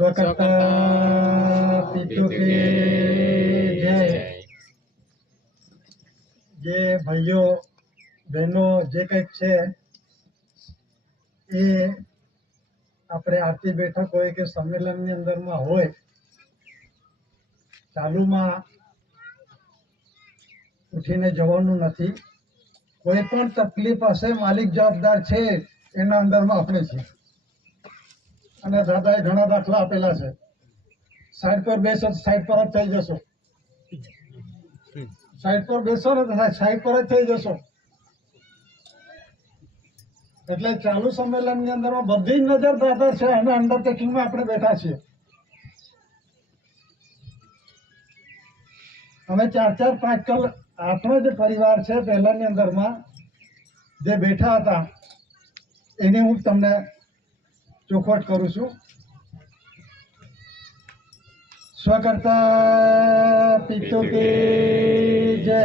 સ્વકર્તા પિતૃ કી જય। જે ભાઈઓ બહેનો જે કંઈક છે એ આપણે આરતી બેઠક હોય કે સંમેલનની અંદરમાં હોય, ચાલુમાં ઉઠીને જવાનું નથી। કોઈ પણ તકલીફ હશે, માલિક જવાબદાર છે, એના અંદરમાં આપણે છીએ। અને દાદાએ ઘણા દાખલા આપેલા છે। સાઈડ પર બેસો, સાઈડ પર જ થઈ જશો। સાઈડ પર બેસો ને સાઈડ પર જ થઈ જશો। એટલે ચાલુ સંમેલનની અંદરમાં બધી જ નજર દાદા છે અને અંડરટેકિંગમાં આપણે બેઠા છીએ। અમે 4-4, 5 કલાક આપણો જે પરિવાર છે પહેલાની અંદરમાં જે બેઠા હતા એની હું તમને ચોખવટ કરું છું। સ્વકર્તા પિતૃ કી જય।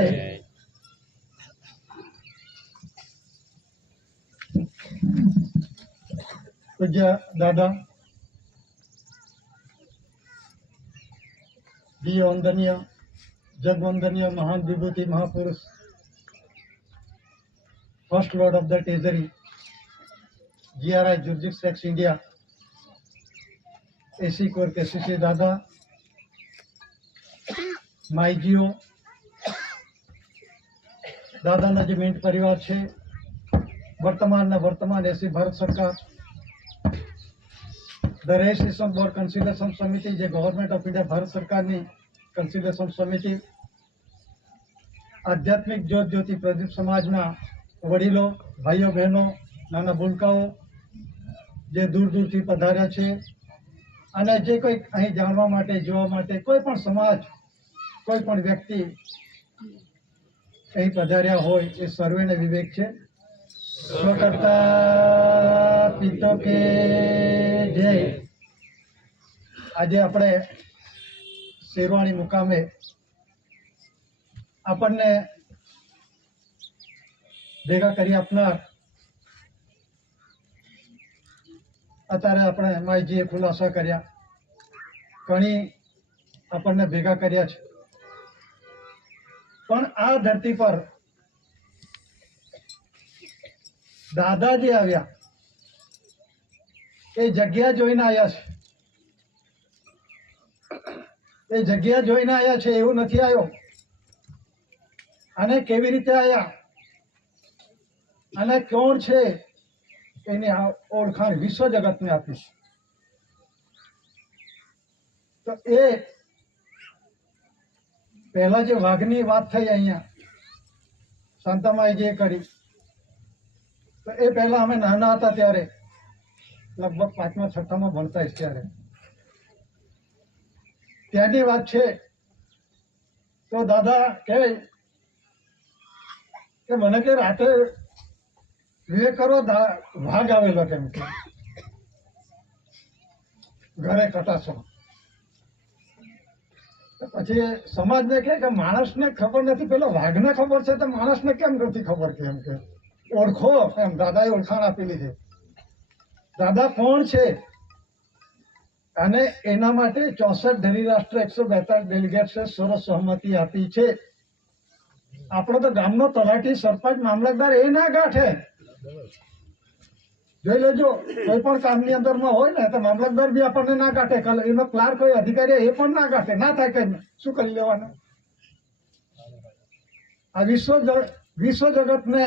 પૂજ્ય દાદા દિવ્ય વંદનીય જગવંદનીય મહાન વિભૂતિ મહાપુરુષ first lord of the treasury GRI jurisdiction India AC core KCC દાદા, માઈજીઓ દાદાના જે મેન્ટ પરિવાર છે, વર્તમાન એસી ભારત સરકાર, ધ રજિસ્ટ્રેશન બોર્ડ કન્સિડરેશન સમિતિ જે ગવર્મેન્ટ ઓફ ઇન્ડિયા ભારત સરકારની કન્સિડરેશન સમિતિ, આધ્યાત્મિક જ્યોતિ પ્રદીપ સમાજના વડીલો, ભાઈઓ બહેનો, નાના ભૂલકાઓ જે દૂર દૂરથી પધાર્યા છે અને જે કંઈક અહીં જાણવા માટે, જોવા માટે, કોઈ પણ સમાજ, કોઈ પણ વ્યક્તિ અહીં પધાર્યા હોય એ સર્વેને વિવેક છે। સ્વકર્તા પિતૃ કી જય। આજે આપણે શેરવાણી મુકામે આપણને ભેગા કરી આપનાર અત્યારે આપણે માઈજીએ ખુલાસા કર્યા, ઘણી આપણને ભેગા કર્યા છે, પણ આ ધરતી પર દાદાજી આવ્યા એ જગ્યા જોઈને આવ્યા છે। એ જગ્યા જોઈને આવ્યા છે, એવું નથી આવ્યો। અને કેવી રીતે આવ્યા અને કોણ છે એની ઓળખાણ વિશ્વ જગતને આપી છે। તો એ પહેલા જે વાઘની વાત થઈ અહીંયા શાંતામાઈજીએ કરી, તો એ પહેલા અમે નાના હતા ત્યારે લગભગ 5મા 6મા ભણતા ત્યારે ત્યાંની વાત છે। તો દાદા કહે કે મને કે રાતે વિવેક કરો વાઘ આવેલો કેમ કે ઘરે કટાશો। પછી સમાજને કહે કે માણસને ખબર નથી, પેલો વાઘને ખબર છે તો માણસને કેમ નથી ખબર, કેમ કે ઓળખો એમ દાદાએ ઓળખાણ આપેલી છે। દાદા કોણ છે અને એના માટે 64 ધરી રાષ્ટ્ર 142 ડેલિગેટ્સે સરસ સહમતિ આપી છે। આપણો તો ગામનો તલાટી, સરપંચ, મામલતદાર એ ના ગાંઠે। જોઈ લેજો, કોઈ પણ કામની અંદરમાં હોય ને તો મામલતદાર બી આપણને ના ગાંઠે, એનો ક્લાર્ક હોય, અધિકારી એ પણ ના ગાંઠે। ના થાય કઈ શું કરી લેવાનું? આ વિશ્વ જગતને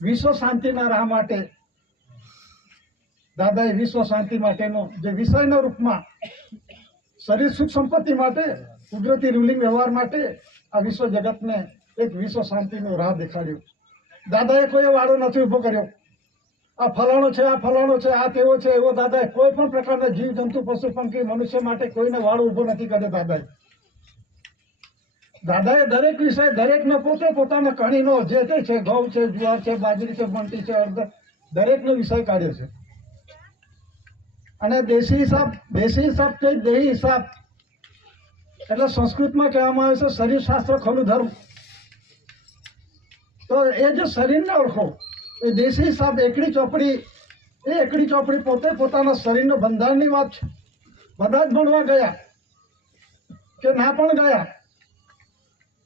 વિશ્વ શાંતિના રાહ માટે દાદાએ વિશ્વ શાંતિ માટેનો જે વિષયના રૂપમાં શરીર સુખ સંપત્તિ માટે, કુદરતી રૂલિંગ વ્યવહાર માટે આ વિશ્વ જગતને એક વિશ્વ શાંતિનો રાહ દેખાડ્યો। દાદાએ કોઈ વાળો નથી ઉભો કર્યો, આ ફલાણો છે, આ ફલાણો છે, આ તેવો છે, એવો દાદાએ કોઈ પણ પ્રકારના જીવ જંતુ પશુ પંખી મનુષ્ય માટે કોઈને વાળો ઉભો નથી કર્યો। દાદાએ દરેક વિષય, દરેકને પોતે પોતાના કણીનો જે તે છે, ઘઉં છે, જુવાર છે, બાજરી છે, બંટી છે, અડદ, દરેકનો વિષય કાઢ્યો છે। અને દેશી હિસાબ છે, દેહી હિસાબ એટલે સંસ્કૃતમાં કહેવામાં આવે છે શરીર શાસ્ત્ર ખરું ધર્મ। તો એ જે શરીરને ઓળખો, એ દેશી હિસાબ એકડી ચોપડી પોતે પોતાના શરીરનો બંધારણની વાત છે। બધા જ ભણવા ગયા કે ના પણ ગયા,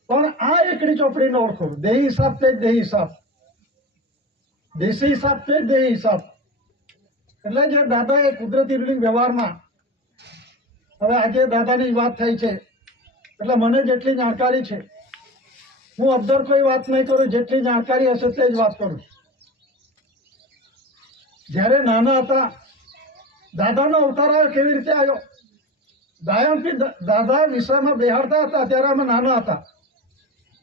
પણ આ એકડી ચોપડીને ઓળખો. દેહી હિસાબ તે જ દેહી હિસાબ, દેશી હિસાબ તે જ દેહી હિસાબ. એટલે જે દાદાએ કુદરતી રૂલિંગ વ્યવહારમાં, હવે આજે દાદાની વાત થઈ છે એટલે મને જેટલી જાણકારી છે હું અધર કોઈ વાત નહીં કરું, જેટલી જાણકારી હશે તે જ વાત કરું. જ્યારે નાના હતા દાદાનો અવતાર આવ્યો, કેવી રીતે આવ્યો? દાયાણથી દાદા વિશ્વમાં બેહાડતા હતા ત્યારે અમે નાના હતા.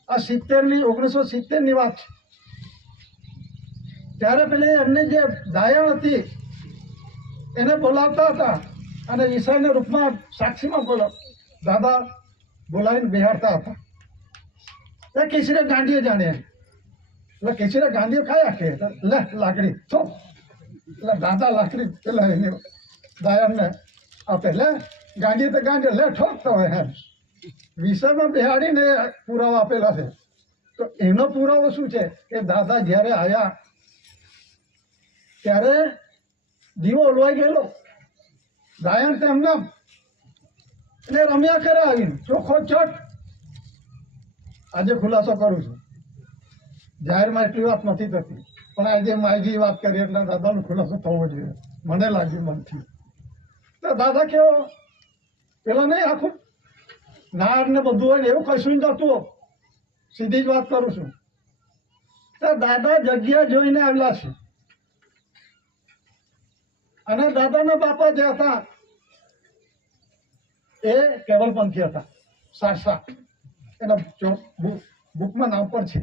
આ 1970ની વાત છે. ત્યારે પેલી એમની જે દાયણ હતી એને બોલાવતા હતા અને વિષયના રૂપમાં સાક્ષીમાં દાદા બોલાવીને બેહાડતા હતા. એ કિસીને ગાંધીએ જાણે, એટલે કિસીને ગાંધીઓ ખાયા કે લે લાકડી છો, એટલે દાદા લાકડી પેલા એને દાયણને આપે, લે ગાંધી તો ગાંધી લે ઠોકતો હોય એમ વિષયમાં બેહાડીને પુરાવો આપેલા છે. તો એનો પુરાવો શું છે કે દાદા જ્યારે આવ્યા ત્યારે દીવો ઓલવાઈ ગયેલો, દાયણ તેમને એટલે રમ્યા કરે આવીને ચોખ્ખો ચટ. આજે ખુલાસો કરું છું, જાહેરમાં એટલી વાત નથી થતી, પણ આજે માયજી વાત કરી એટલે દાદાનો ખુલાસો થવો જોઈએ, મને લાગ્યું મનથી. તો દાદા કેવો પેલો નહીં આખું નાર ને બધું હોય ને એવું કશું નતું, સીધી જ વાત કરું છું. તો દાદા જગ્યા જોઈને આવેલા છે અને દાદાના બાપા જે હતા એ કેવલપંથી હતા, સારસા એના બુકમાં નામ પર છે.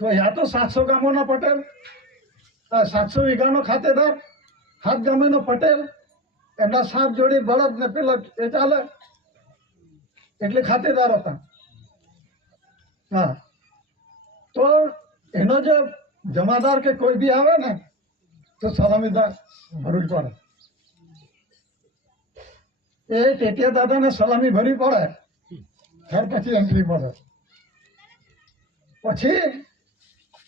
તો યા તો 700 ગામોના પટેલ, 700 વીઘાનો ખાતેદાર, 7 ગામોનો પટેલ, એમના 7 જોડી બળદ ને પેલા એ ચાલે એટલે ખાતેદાર હતા. હા, તો એનો જે જમાદાર કે કોઈ બી આવે ને તો સલામીદાર ભરવી પડે. એ ટેટિયા દાદાને સલામી ભરવી પડે, ત્યાર પછી એન્ટ્રી પડે. પછી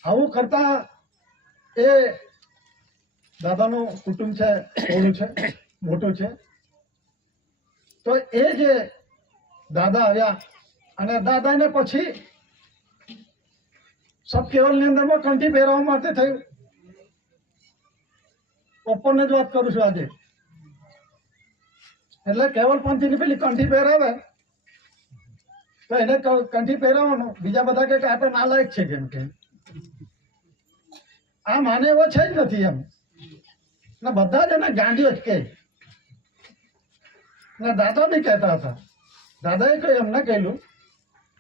આવું કરતા એ દાદાનું કુટુંબ છે, ઓળું છે, મોટું છે. તો એ જે દાદા આવ્યા અને દાદાને પછી સબ કેવલની અંદરમાં કંઠી પહેરવા માટે થયું. ઓપન જ વાત કરું છું આજે. એટલે કેવલપંથીની પેલી કંઠી પહેરાવે તો એને કંઠી પહેરાવવાનું, બીજા બધા કે આપણે નાલાયક છે કેમ કે આ માને એવો છે જ નથી એમ, ને બધા જ એને ગાંધીઓ જ કહે. ને દાદા બી કહેતા હતા, દાદાએ કહ્યું એમને કહેલું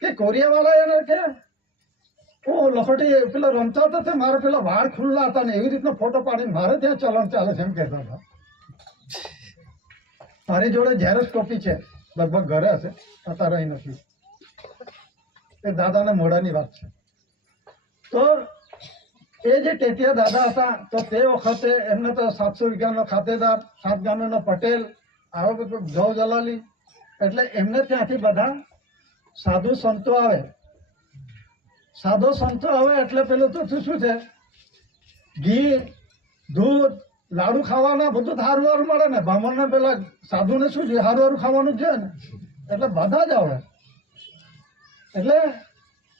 કે કોરિયાવાળા એને કે હું લખોટી પેલા રમતા હતા તે મારે પેલા વાળ ખુલ્લા હતા ને એવી રીતનો ફોટો પાડીને મારે ત્યાં ચલણ ચાલે છે એમ કહેતા હતા. મારી જોડે ઝેરોક્સ કોપી છે, લગભગ ઘરે હશે, અત્યારે અહીં નથી. એ દાદાના મોઢાની વાત છે. તો એ જે ટેટિયા દાદા હતા તો તે વખતે એમને તો 700 વીઘાનો ખાતેદાર, 7 ગામનો પટેલ, આવો બધું જવ જલાલી, એટલે એમને ત્યાંથી બધા સાધુ સંતો આવે. સાધુ સંતો આવે એટલે પેલું તો શું છે, ઘી દૂધ લાડુ ખાવાના બધું સારું સારું મળે ને. બ્રાહ્મણને પેલા સાધુને શું છે, સારું સારું ખાવાનું છે ને, એટલે બધા જ આવે. એટલે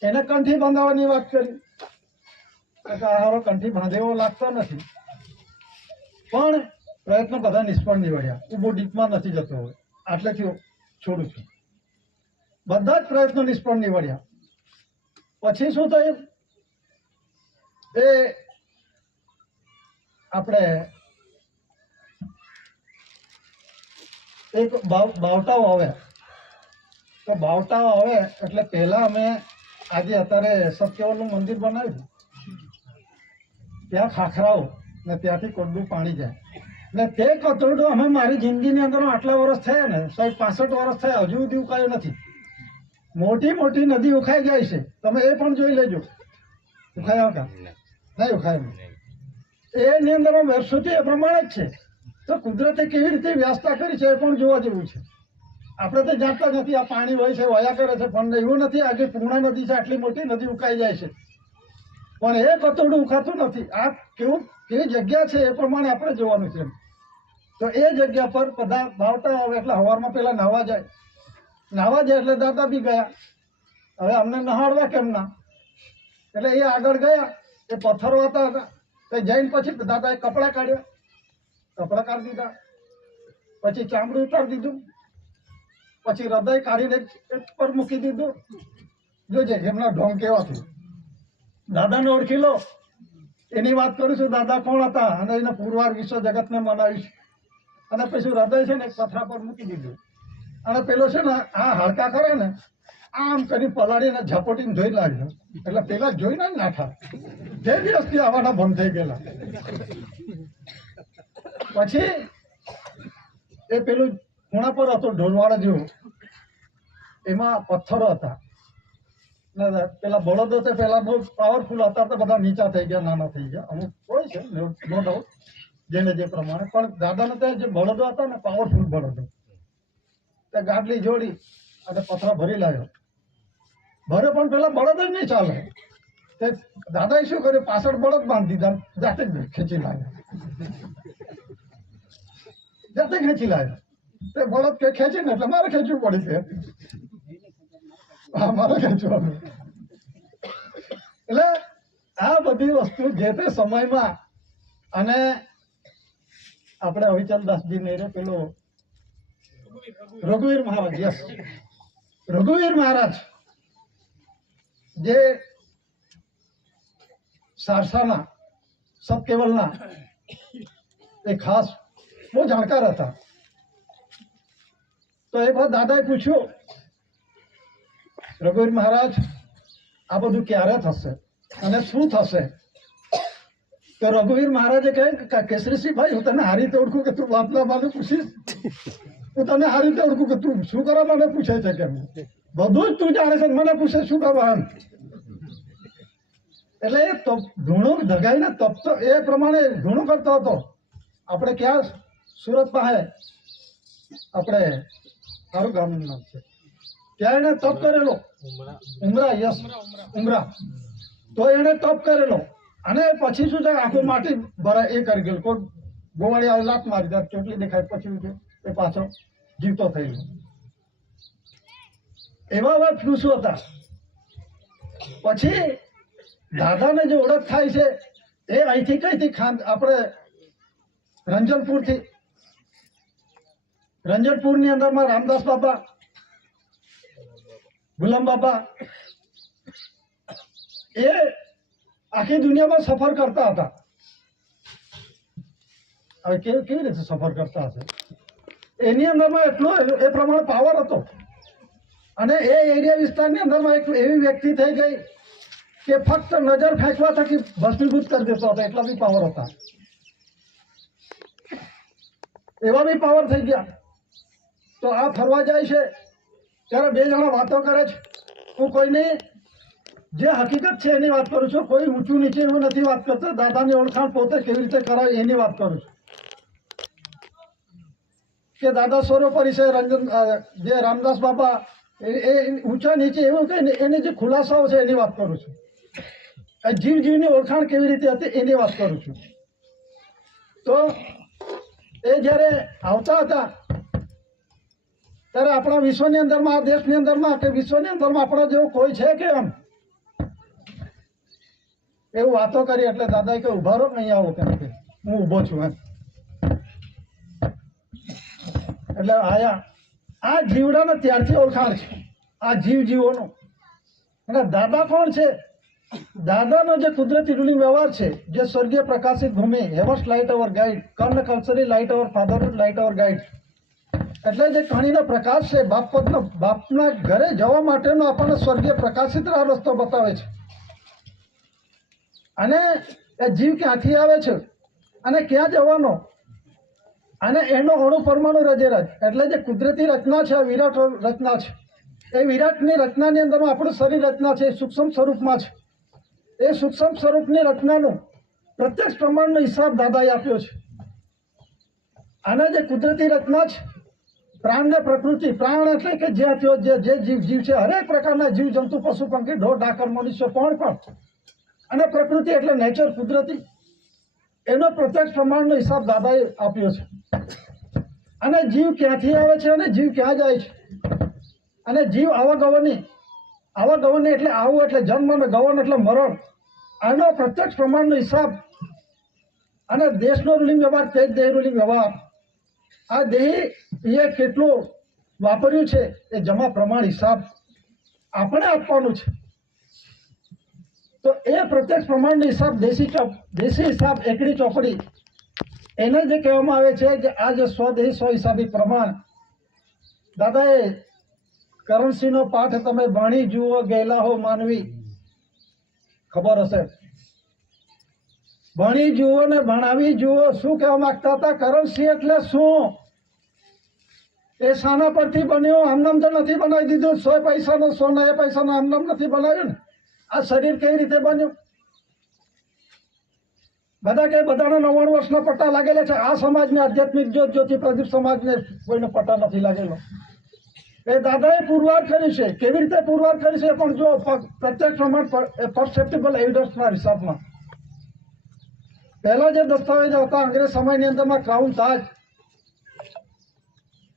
એને કંઠી બાંધવાની વાત કરી. હારો કંઠી બાંધે એવો લાગતો નથી, પણ પ્રયત્ન બધા નિષ્ફળ નીવડ્યા. હું બહુ ડીપમાં નથી જતો, હવે આટલેથી છોડું છું. બધા જ પ્રયત્નો નિષ્ફળ નીવડ્યા. પછી શું થયું, એ આપણે એક બાવટાઓ આવે. તો બાવટાઓ આવે એટલે પહેલા અમે આજે અત્યારે સત્યવનનું મંદિર બનાવ્યું, ત્યાં ખાખરાઓ ને ત્યાંથી કોડું પાણી જાય ને તે કતરડું અમે મારી જિંદગીની અંદર આટલા વર્ષ થયા ને, 65 વર્ષ થયા, હજુ સુધી ઉકાયું નથી. મોટી મોટી નદી ઉખાઈ જાય છે, તમે એ પણ જોઈ લેજો. ઉખાયા કા નહીં ઉખાયું, એની અંદર વર્ષોથી એ પ્રમાણે જ છે. તો કુદરતે કેવી રીતે વ્યવસ્થા કરી છે એ પણ જોવા જેવું છે. આપણે તો જાણતા નથી, આ પાણી હોય છે વયા કરે છે, પણ એવું નથી. આજે પૂર્ણા નદી છે, આટલી મોટી નદી ઉકાઈ જાય છે, પણ એ કતરડું ઉખાતું નથી. આ કેવી જગ્યા છે એ પ્રમાણે આપણે જોવાનું છે. તો એ જગ્યા પર બધા વાવટા આવે એટલે સવારમાં પેલા નાહવા જાય એટલે દાદા બી ગયા. હવે અમને નહાડવા કેમ ના, એટલે એ આગળ ગયા. એ પથ્થરો હતા તે જઈને પછી દાદાએ કપડાં કાઢી દીધા, પછી ચામડું ઉતારી દીધું, પછી હૃદય કાઢીને એક પર મૂકી દીધું. જોજે એમના ઢોંગ કેવાથી દાદાને ઓળખી લો. એની વાત કરું છું, દાદા કોણ હતા અને એના પુરવાર વિશ્વ જગતને મનાવીશ. અને પછી હૃદય છે ને એક પથરા પર મૂકી દીધું અને પેલો છે ને આ હાડકા કરે ને આમ કરી પલાળીને ઝપટીને જોઈ લાગ્યો. એટલે પેલા જોઈને જ નાઠા જે દિવસથી આવવાના બંધ થઈ ગયેલા. પછી એ પેલું ખૂણા પર હતો ઢોલવાડા જેવું, એમાં પથ્થરો હતા. પેલા બળદો તો પેલા બહુ પાવરફુલ હતા, તો બધા નીચા થઈ ગયા, નાના થઈ ગયા. અમુક હોય છે નો ડાઉટ, જેને જે પ્રમાણે. પણ દાદાને ત્યાં જે બળદો હતા ને પાવરફુલ બળદો, તે ગાડલી જોડી અને પથરા ભરી લાવ્યો. ભરે પણ પેલા બળદ જ નહીં ચાલે. તે દાદાએ શું કર્યું, પાછળ બળદ બાંધી દીધા, જાતે જ ખેંચી લાવ્યો. તે બળદ કે ખેંચી ને એટલે મારે ખેંચવું પડી છે. મારે ખેંચવાનું. એટલે આ બધી વસ્તુ જે તે સમયમાં. અને આપણે અવિચલદાસજી ને પેલો રઘુવીર મહારાજ, યસ, રઘુવીર મહારાજ જે સારસાના સબકેવલના એ ખાસ બહુ જાણકાર હતા. તો એ બાદ દાદાએ પૂછ્યું, રઘુવીર મહારાજ આ બધું ક્યારે થશે અને શું થશે? તો રઘુવીર મહારાજે કહે કે કેસરીસિંહ ભાઈ, હું તને હારી રીતે ઓળખું કે તું વાતના મને પૂછીશ? હું તને હારી રીતે ઓળખું કે તું શું કરવા મને પૂછે છે? કેમ બધું જ તું જાણે છે, મને પૂછે શું કરવા? એમ એટલે એ ધૂણું ધગાઈને તપતો એ પ્રમાણે ધૂણું કરતો હતો. આપણે ક્યાં સુરત પાસે આપણે સારું ગામનું નામ છે, ત્યાં એને તપ કરેલો, ઉમરા, યસ, ઉમરા. તો એને તપ કરેલો અને પછી શું છે, આખું માટી ભરાય એ કરી ગયેલું. કોઈ ગોવાળી આવે લાત મારી દે, ચોટલી દેખાય, પછી એ પાછો જીવતો થઈ ગયો. એવા એવા ફ્લુસો હતા. પછી દાદાને જે ઓળખ થાય છે એ અહીંથી કઈથી આપણે રંજનપુરની અંદરમાં રામદાસ બાપા, ગુલામ બાપા, એ આખી દુનિયામાં સફર કરતા હતા. હવે કેવી રીતે સફર કરતા હશે? એની અંદરમાં એટલો એ પ્રમાણે પાવર હતો. અને એ એરિયા વિસ્તારની અંદરમાં એક એવી વ્યક્તિ થઈ ગઈ કે ફક્ત નજર ફેંકવા થકી ભસ્મીભૂત કરી દેતો હતો. એટલા બી પાવર હતા, એવા બી પાવર થઈ ગયા. તો આ ફરવા જાય છે ત્યારે બે જણા વાતો કરે છે. હું કોઈની જે હકીકત છે એની વાત કરું છું, કોઈ ઊંચું નીચે એવું નથી વાત કરતો. દાદાની ઓળખાણ પોતે કેવી રીતે કરાય એની વાત કરું છું. કે દાદા સર્વોપરી છે, જે રામદાસ બાપા એ ઊંચા નીચે એવું કઈ એની જે ખુલાસાઓ છે એની વાત કરું છું. જીવની ઓળખાણ કેવી રીતે હતી એની વાત કરું છું. તો એ જ્યારે આવતા હતા ત્યારે આપણા વિશ્વની અંદરમાં, આ દેશની અંદરમાં કે વિશ્વની અંદરમાં આપણા જેવું કોઈ છે કે એમ એવું વાતો કરી. એટલે દાદાએ કે ઉભા રહો, નહીં આવો, કેમ કે હું ઊભો છું એમ. એટલે આયા. આ જીવડાને ત્યારથી ઓળખાણ છે, આ જીવોનો. અને દાદા કોણ છે? દાદાનો જે કુદરતી રૂલિંગ વ્યવહાર છે, જે સ્વર્ગીય પ્રકાશિત ભૂમિ, હેવન્સ લાઇટ અવર ગાઈડ, કર્ણ કલ્ચરી લાઇટ અવર ફાધરહુડ લાઇટ અવર ગાઈડ. એટલે જે કણીનો પ્રકાશ છે, બાપના ઘરે જવા માટેનો આપણને સ્વર્ગીય પ્રકાશિત રસ્તો બતાવે છે. અને એ જીવ ક્યાંથી આવે છે અને ક્યાં જવાનો, અને એનો અણુ પરમાણુ રજેરાજ એટલે જે કુદરતી રચના છે, વિરાટ રચના છે. એ વિરાટની રચનાની અંદરમાં આપણું શરીર રચના છે, સૂક્ષ્મ સ્વરૂપમાં છે. એ સૂક્ષ્મ સ્વરૂપની રચનાનું પ્રત્યક્ષ પ્રમાણનો હિસાબ દાદાએ આપ્યો છે. આના જે કુદરતી રચના છે, પ્રાણ ને પ્રકૃતિ. પ્રાણ એટલે કે જે જીવ છે, હરેક પ્રકારના જીવ જંતુ, પશુ પંખી, ઢોર ઢાકર, મનુષ્ય, કોણ પણ. અને પ્રકૃતિ એટલે નેચર, કુદરતી. એનો પ્રત્યક્ષ પ્રમાણનો હિસાબ દાદાએ આપ્યો છે. અને જીવ ક્યાંથી આવે છે અને જીવ ક્યાં જાય છે, અને જીવ આવાગમનની એટલે આવું એટલે જન્મ અને ગમન એટલે મરણ, આનો પ્રત્યક્ષ પ્રમાણનો હિસાબ અને દેશનો રૂલિંગ વ્યવહાર તે જ દેહ રૂલિંગ વ્યવહાર, આ દેહ એ કેટલું વાપર્યું છે એ જમા પ્રમાણ હિસાબ આપણે આપવાનું છે. તો એ પ્રત્યક્ષ પ્રમાણનો હિસાબ દેશી હિસાબ એકડી ચોપડી એને જે કહેવામાં આવે છે કે આ જે સ્વદેહી સ્વ હિસાબી પ્રમાણ, દાદાએ કરણસિંહનો પાઠ તમે ભણી જુઓ, ગયેલા હો માનવી, ખબર હશે, ભણી જુઓ ને ભણાવી જુઓ. શું કહેવા માંગતા હતા? કરણસિંહ એટલે શું? એ શાના પરથી બન્યો? આમનામ તો નથી બનાવી દીધું. 100 પૈસાનો સોના, એ પૈસાનો આમનામ નથી બનાવ્યું ને. આ શરીર કઈ રીતે બન્યું? બધા કે બધાના 99 વર્ષના પટ્ટા લાગેલા છે. આ સમાજને આધ્યાત્મિક જ્યોતિ પ્રદીપ સમાજને કોઈને પટ્ટા નથી લાગેલો. એ દાદાએ પુરવાર કરી છે. કેવી રીતે પુરવાર કરી છે પણ જો પ્રત્યક્ષ પ્રમાણ પરસેપ્ટેબલ એવિડન્સના હિસાબમાં. પહેલા જે દસ્તાવેજો હતા અંગ્રેજ સમયની અંદરમાં ક્રાઉન તાજ,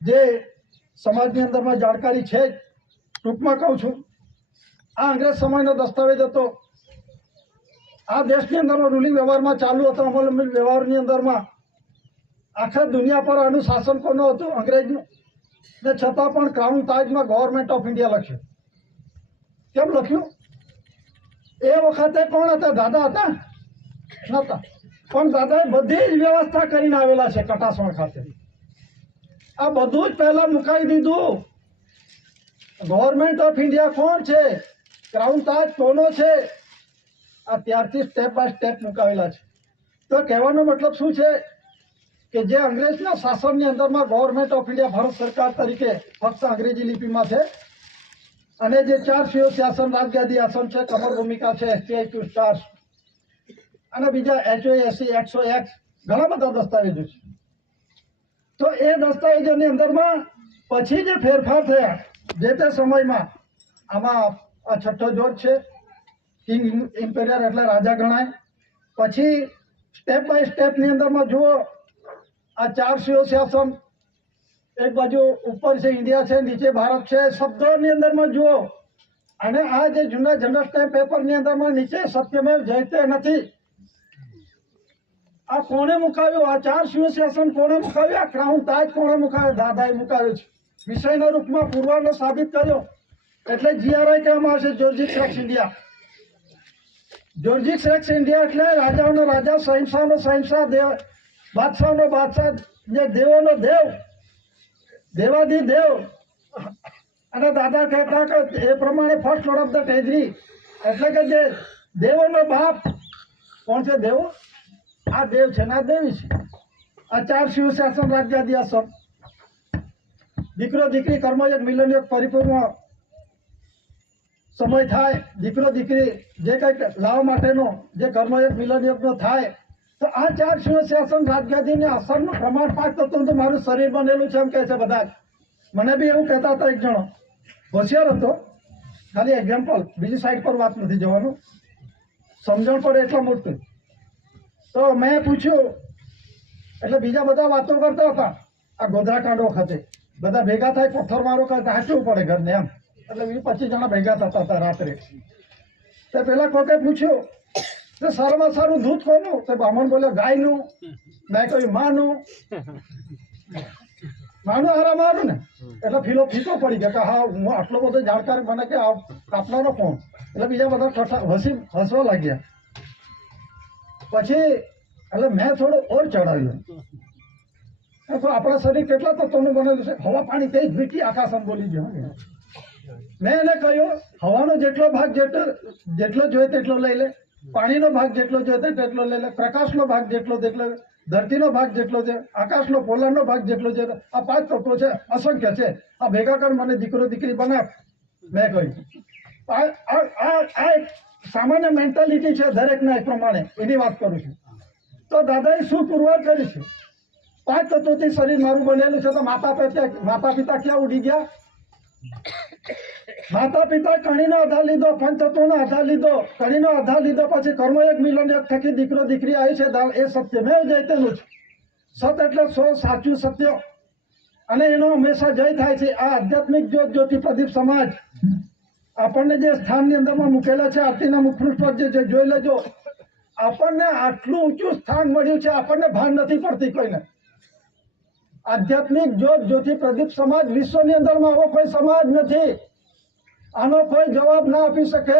જે સમાજની અંદરમાં જાણકારી છે, ટૂંકમાં કહું છું, આ અંગ્રેજ સમયનો દસ્તાવેજ હતો. આ દેશની અંદરમાં રૂલિંગ વ્યવહારમાં ચાલુ હતો, અમલ વ્યવહારની અંદરમાં આખા દુનિયા પર આનું શાસન કોનું હતું? અંગ્રેજનું. ને છતાં પણ ક્રાઉન તાજમાં ગવર્મેન્ટ ઓફ ઇન્ડિયા લખ્યું. કેમ લખ્યું? એ વખતે કોણ હતા? દાદા હતા? નહોતા. પણ દાદાએ બધી જ વ્યવસ્થા કરીને આવેલા છે કટાસણ ખાતે. આ બધું જ પહેલા મુકાઈ દીધું. ગવર્મેન્ટ ઓફ ઇન્ડિયા કોણ છે? ક્રાઉન તાજ કોનો છે? આ ત્યારથી સ્ટેપ બાય સ્ટેપ મુકાવેલા છે. તો કહેવાનો મતલબ શું છે કે જે અંગ્રેજના શાસનની અંદરમાં ગવર્મેન્ટ ઓફ ઇન્ડિયા ભારત સરકાર તરીકે ફક્ત અંગ્રેજી લિપિમાં છે, અને જે 4 શાસન, રાજગાદી આસન છે, કમર ભૂમિકા છે, STI 2 સ્ટાર્સ અને બીજા HOAC, XOX ઘણા બધા દસ્તાવેજો છે. તો એ દસ્તાવેજોની અંદરમાં પછી જે ફેરફાર થયા જે તે સમયમાં, આમાં આ છઠ્ઠો જોડ છે, કિંગ ઇમ્પેરિયર એટલે રાજા ગણાય. પછી સ્ટેપ બાય સ્ટેપની અંદરમાં જુઓ, આ 4 શાસન, એક બાજુ ઉપર છે ઇન્ડિયા છે, નીચે ભારત છે, શબ્દોની અંદરમાં જુઓ. અને આ જે જૂના જનરલ સ્ટેમ્પ પેપરની અંદરમાં નીચે સત્યમેવ જયતે નથી. આ કોણે મુકાવ્યું? આ 4 શાસન કોણે મુકાવ્યું? આ ક્રાઉન તાજ કોણે મુકાવ્યો? દાદાએ મુકાવ્યો છે. વિષયના રૂપમાં પુરવાનો સાબિત કર્યો. એટલે GRI કહેવામાં આવશે, જોર્જિક રેક્સ ઇન્ડિયા. જોર્જિક રેક્સ ઇન્ડિયા એટલે રાજાઓનો રાજા, શહેનશાહનો શહેનશાહ, બાદશાહનો બાદશાહ, જે દેવોનો દેવ, દેવાધિદેવ. અને દાદા કહેતા કે એ પ્રમાણે first lord of the treasury એટલે કે જે દેવોનો બાપ કોણ છે? દેવો. આ દેવ છે ને આ દેવી છે. આ 4 શાસન, રાજગાદી આસન, દીકરો દીકરી કર્મયોગ મિલનયોગ પરિપૂર્ણ સમય થાય, દીકરો દીકરી જે કંઈક લાવવા માટેનો જે કર્મયોગ મિલનયોગનો થાય, તો આ 4 શાસન, રાજગાદી ને આસનનું પ્રમાણ 5 તત્વનું તો મારું શરીર બનેલું છે એમ કહે છે બધા જ. મને બી એવું કહેતા હતા. એક જણો હોશિયાર હતો, ખાલી એક્ઝામ્પલ, બીજી સાઈડ પર વાત નથી જવાનું, સમજણ પડે એટલા મોટું. તો મેં પૂછ્યું, એટલે બીજા બધા વાતો કરતા હતા. આ ગોધરાકાંડ વખતે બધા ભેગા થાય, પથ્થર મારો કરતા હાચવું પડે ઘરને એમ. એટલે 20-25 જણા ભેગા થતા હતા રાત્રે. તો પેલા કોકે પૂછ્યું કે સારામાં સારું દૂધ કોનું? તો બ્રાહ્મણ બોલ્યો ગાયનું. મેં કહ્યું માનું. માનું હારા મારું ને. એટલે ફીકો પડી ગયો કે હા, હું આટલો બધો જાણકાર બને કે આ કાપલાનો કોણ? એટલે બીજા બધા હસવા લાગ્યા. પછી એટલે મેં થોડું ઓર ચડાવ્યું. તો આપણા શરીર કેટલા તત્વોનું બનેલું છે? હવા, પાણી, તેજ, મીઠી, આકાશ આમ બોલી ગયો. મેં એને કહ્યું હવાનો જેટલો ભાગ જેટલો જોઈએ તેટલો લઈ લે, પાણીનો ભાગ જેટલો જોઈએ તેટલો લઈ લે, પ્રકાશનો ભાગ જેટલો તેટલો, ધરતીનો ભાગ જેટલો છે, આકાશનો પોલારનો ભાગ જેટલો છે. આ 5 તત્વો છે, અસંખ્ય છે. આ ભેગા કર મને દીકરો દીકરી બનાવ. મેં કહ્યું આ એક સામાન્ય મેન્ટાલિટી છે દરેકના એ પ્રમાણે, એની વાત કરું છું. તો દાદાએ શું પુરવાર કરી છે? 5 તત્વોથી શરીર મારું બનેલું છે. તો માતા પિતા ક્યાં ઉડી ગયા? માતા પિતા કણીનો આધાર લીધો, પંચતત્વનો આધાર લીધો, કણીનો આધાર લીધો, પછી કર્મયોગ મિલનયોગ થકી દીકરો દીકરી આવી છે. એ સત્યમેવ જયતેનું છે. સત એટલે સો, સાચું, સત્ય, અને એનો હંમેશા જય થાય છે. આ આધ્યાત્મિક જ્યોતિ પ્રદીપ સમાજ આપણને જે સ્થાનની અંદરમાં મૂકેલા છે, આરતીના મુખપૃષ્ઠ પર જે જોઈ લેજો, આપણને આટલું ઊંચું સ્થાન મળ્યું છે, આપણને ભાન નથી પડતી કોઈને. આધ્યાત્મિક જ્યોતિ પ્રદીપ સમાજ વિશ્વની અંદરમાં આવો કોઈ સમાજ નથી. આનો કોઈ જવાબ ના આપી શકે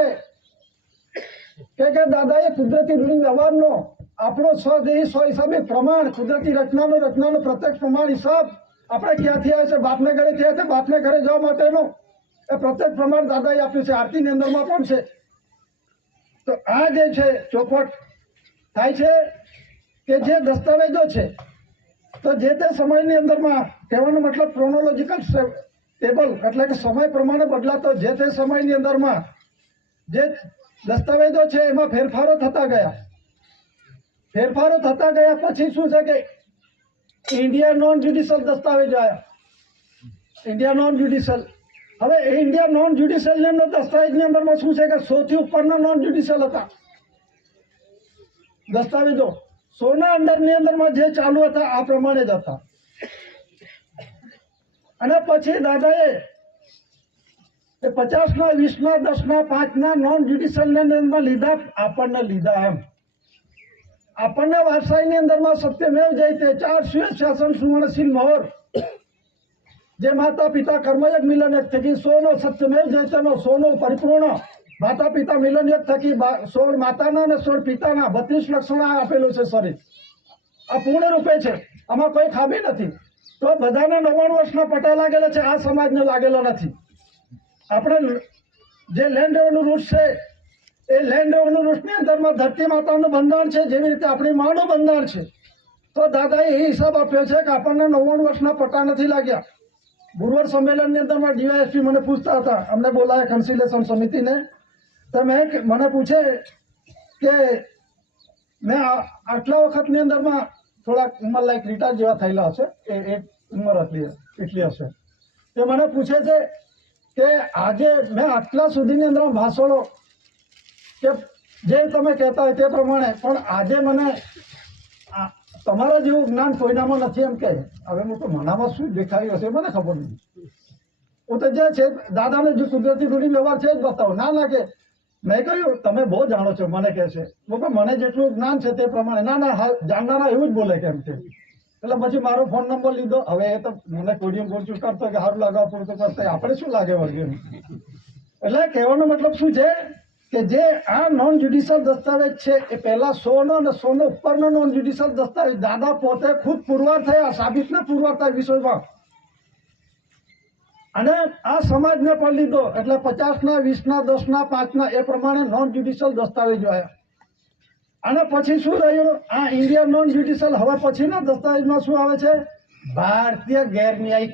કે દાદાએ કુદરતી વ્યવહારનો આપણો સ્વદેહી સ્વ હિસાબે પ્રમાણ, કુદરતી રચનાનો પ્રત્યક્ષ પ્રમાણ હિસાબ આપણે ક્યાંથી આવે છે, બાપને ઘરે થયા છે, બાપને ઘરે જવા માટેનું એ પ્રત્યેક પ્રમાણ દાદાએ આપ્યું છે. આરતીની અંદરમાં પણ છે. તો આ જે છે ચોખવટ થાય છે કે જે દસ્તાવેજો છે, તો જે તે સમયની અંદરમાં, કહેવાનો મતલબ ક્રોનોલોજીકલ ટેબલ એટલે કે સમય પ્રમાણે બદલાતો જે તે સમયની અંદરમાં જે દસ્તાવેજો છે એમાં ફેરફારો થતા ગયા. પછી શું છે કે ઇન્ડિયા નોન જ્યુડિશિયલ દસ્તાવેજો આવ્યા. India non judicial. હવે એ ઇન્ડિયા નોન જ્યુડિશિયલ દસ્તાવેજની અંદરમાં શું છે કે 100 થી ઉપરના નોન જ્યુડિશિયલ હતા દસ્તાવેજો. 100 ના અંદરની અંદરમાં જે ચાલુ હતા આ પ્રમાણે જ હતા. અને પછી દાદાએ 50 ના, 20 ના, 10 ના, 5 ના નોન જ્યુડિશિયલ લીધા, આપણને લીધા. એમ આપણને વારસાઈની અંદરમાં સત્યમેવ જયતે 4 શ્વેત શાસન સુવર્ણશીલ મહોર, જે માતા પિતા કર્મયોગ મિલન એક થકી 100 નો સત્યમેવ જયતેનો 100 નો પરિપૂર્ણ માતા પિતા મિલન એક થકી 16 માતાના અને 16 પિતાના 32 લક્ષણો આપેલું છે શરીર. આ પૂર્ણ રૂપે છે, આમાં કોઈ ખામી નથી. તો બધાને 99 વર્ષના પટા લાગેલા છે, આ સમાજને લાગેલો નથી. આપણે જે લેન્ડ રેવન્યુ રૂટ છે એ લેન્ડ રેવન્યુ રૂટની અંદરમાં ધરતી માતાનું બંધારણ છે, જેવી રીતે આપણી માનું બંધારણ છે. તો દાદાએ એ હિસાબ આપ્યો છે કે આપણને 99 વર્ષના પટા નથી લાગ્યા. ગુરુવાર સંમેલનની અંદરમાં ડીવાયએસપી મને પૂછતા હતા, અમને બોલાયા કન્સિલેશન સમિતિને, તો મને પૂછે કે મેં આટલા વખતની અંદરમાં થોડાક ઉંમર લાયક રિટાયર જેવા થયેલા હશે, એ ઉંમર એટલી હશે. તે મને પૂછે છે કે આજે મેં આટલા સુધીની અંદર ભાષણો કે જે તમે કહેતા હોય તે પ્રમાણે, પણ આજે મને તમારા જેવું જ્ઞાન કોઈનામાં નથી. એમ કે હવે હું તો મનામાં શું દેખાયું હશે મને ખબર નથી. હું તો જે છે દાદાને જે કુદરતી રૂઢી વ્યવહાર છે જ બતાવો. ના લાગે. મેં કહ્યું તમે બહુ જાણો છો, મને કહે છે મને જેટલું જ્ઞાન છે તે પ્રમાણે. ના જાણનારા એવું જ બોલે કેમ કે. એટલે પછી મારો ફોન નંબર લીધો. હવે એ તો મને કોડિયું ગોળચું કરતો કે સારું લાગવા પૂરતું કરતા, આપણે શું લાગે વળગે. એટલે કહેવાનો મતલબ શું છે કે જે આ નોન જ્યુડિશિયલ દસ્તાવેજ છે એ પહેલા 100 નો અને 100 નો ઉપરનો નોન જ્યુડિશિયલ દસ્તાવેજ દાદા પોતે ખુદ પુરવાર થયા, સાબિતના પુરવાર થયા વિષયમાં. અને આ સમાજને પણ લીધો એટલે 50 ના, 20 ના, 10 ના, 5 ના એ પ્રમાણે નોન જ્યુડિશિયલ દસ્તાવેજો આવ્યા. અને પછી શું રહ્યું? આ ઇન્ડિયન નોન જ્યુડિશિયલ. હવે પછીના દસ્તાવેજમાં શું આવે છે? ભારતીય ગેરન્યાયિક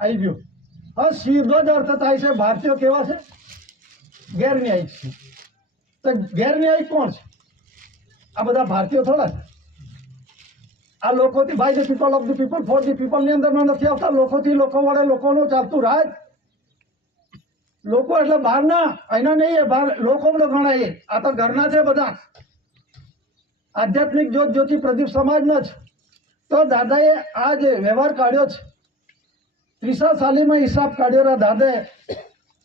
આવી ગયું. હવે સીધો જ અર્થ થાય છે ભારતીય કેવા છે? ગેરન્યાયિક છે. તો ગેરન્યાયિક કોણ છે? આ બધા ભારતીયો થોડા છે. આ લોકોથી by the people of the people for the પીપલની અંદરમાં નથી આવતા. લોકોથી લોકો વડે લોકોનું ચાલતું રાજ. લોકો એટલે બહારના, અહીંના નહીં, બહાર લોકો ગણાય. આ તો ઘરના છે બધા. આધ્યાત્મિક જ્યોતિ પ્રદીપ સમાજના જ. તો દાદાએ આ જે વ્યવહાર કાઢ્યો છે, ત્રીસા સાલીમાં હિસાબ કાઢ્યો દાદાએ.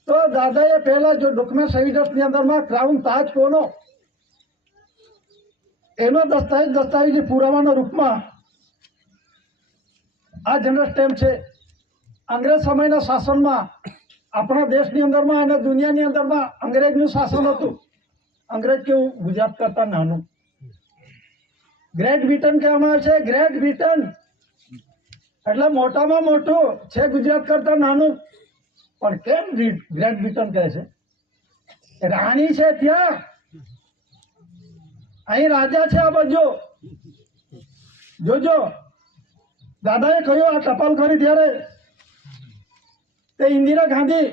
તો દાદાએ પહેલા જો ડોક્યુમેન્ટ એવિડન્સની અંદરમાં ક્રાઉન તાજ કોનો એનો દસ્તાવેજી પુરાવાના રૂપમાં આ જનરલ સ્ટેમ્પ છે. અંગ્રેજ સમયના શાસનમાં આપણા દેશની અંદરમાં અને દુનિયાની અંદરમાં અંગ્રેજનું શાસન હતું. અંગ્રેજ કેવું? ગુજરાત કરતા નાનું. ગ્રેટ બ્રિટન કહેવામાં આવે છે. ગ્રેટ બ્રિટન એટલે મોટામાં મોટું છે, ગુજરાત કરતા નાનું. પણ કેમ ગ્રેટ બ્રિટન કહે છે? રાણી છે ત્યાં, અહીં રાજા છે આ બાજુ. જોજો દાદાએ કહ્યું આ ટપાલ કરી ત્યારે તે ઇન્દિરા ગાંધી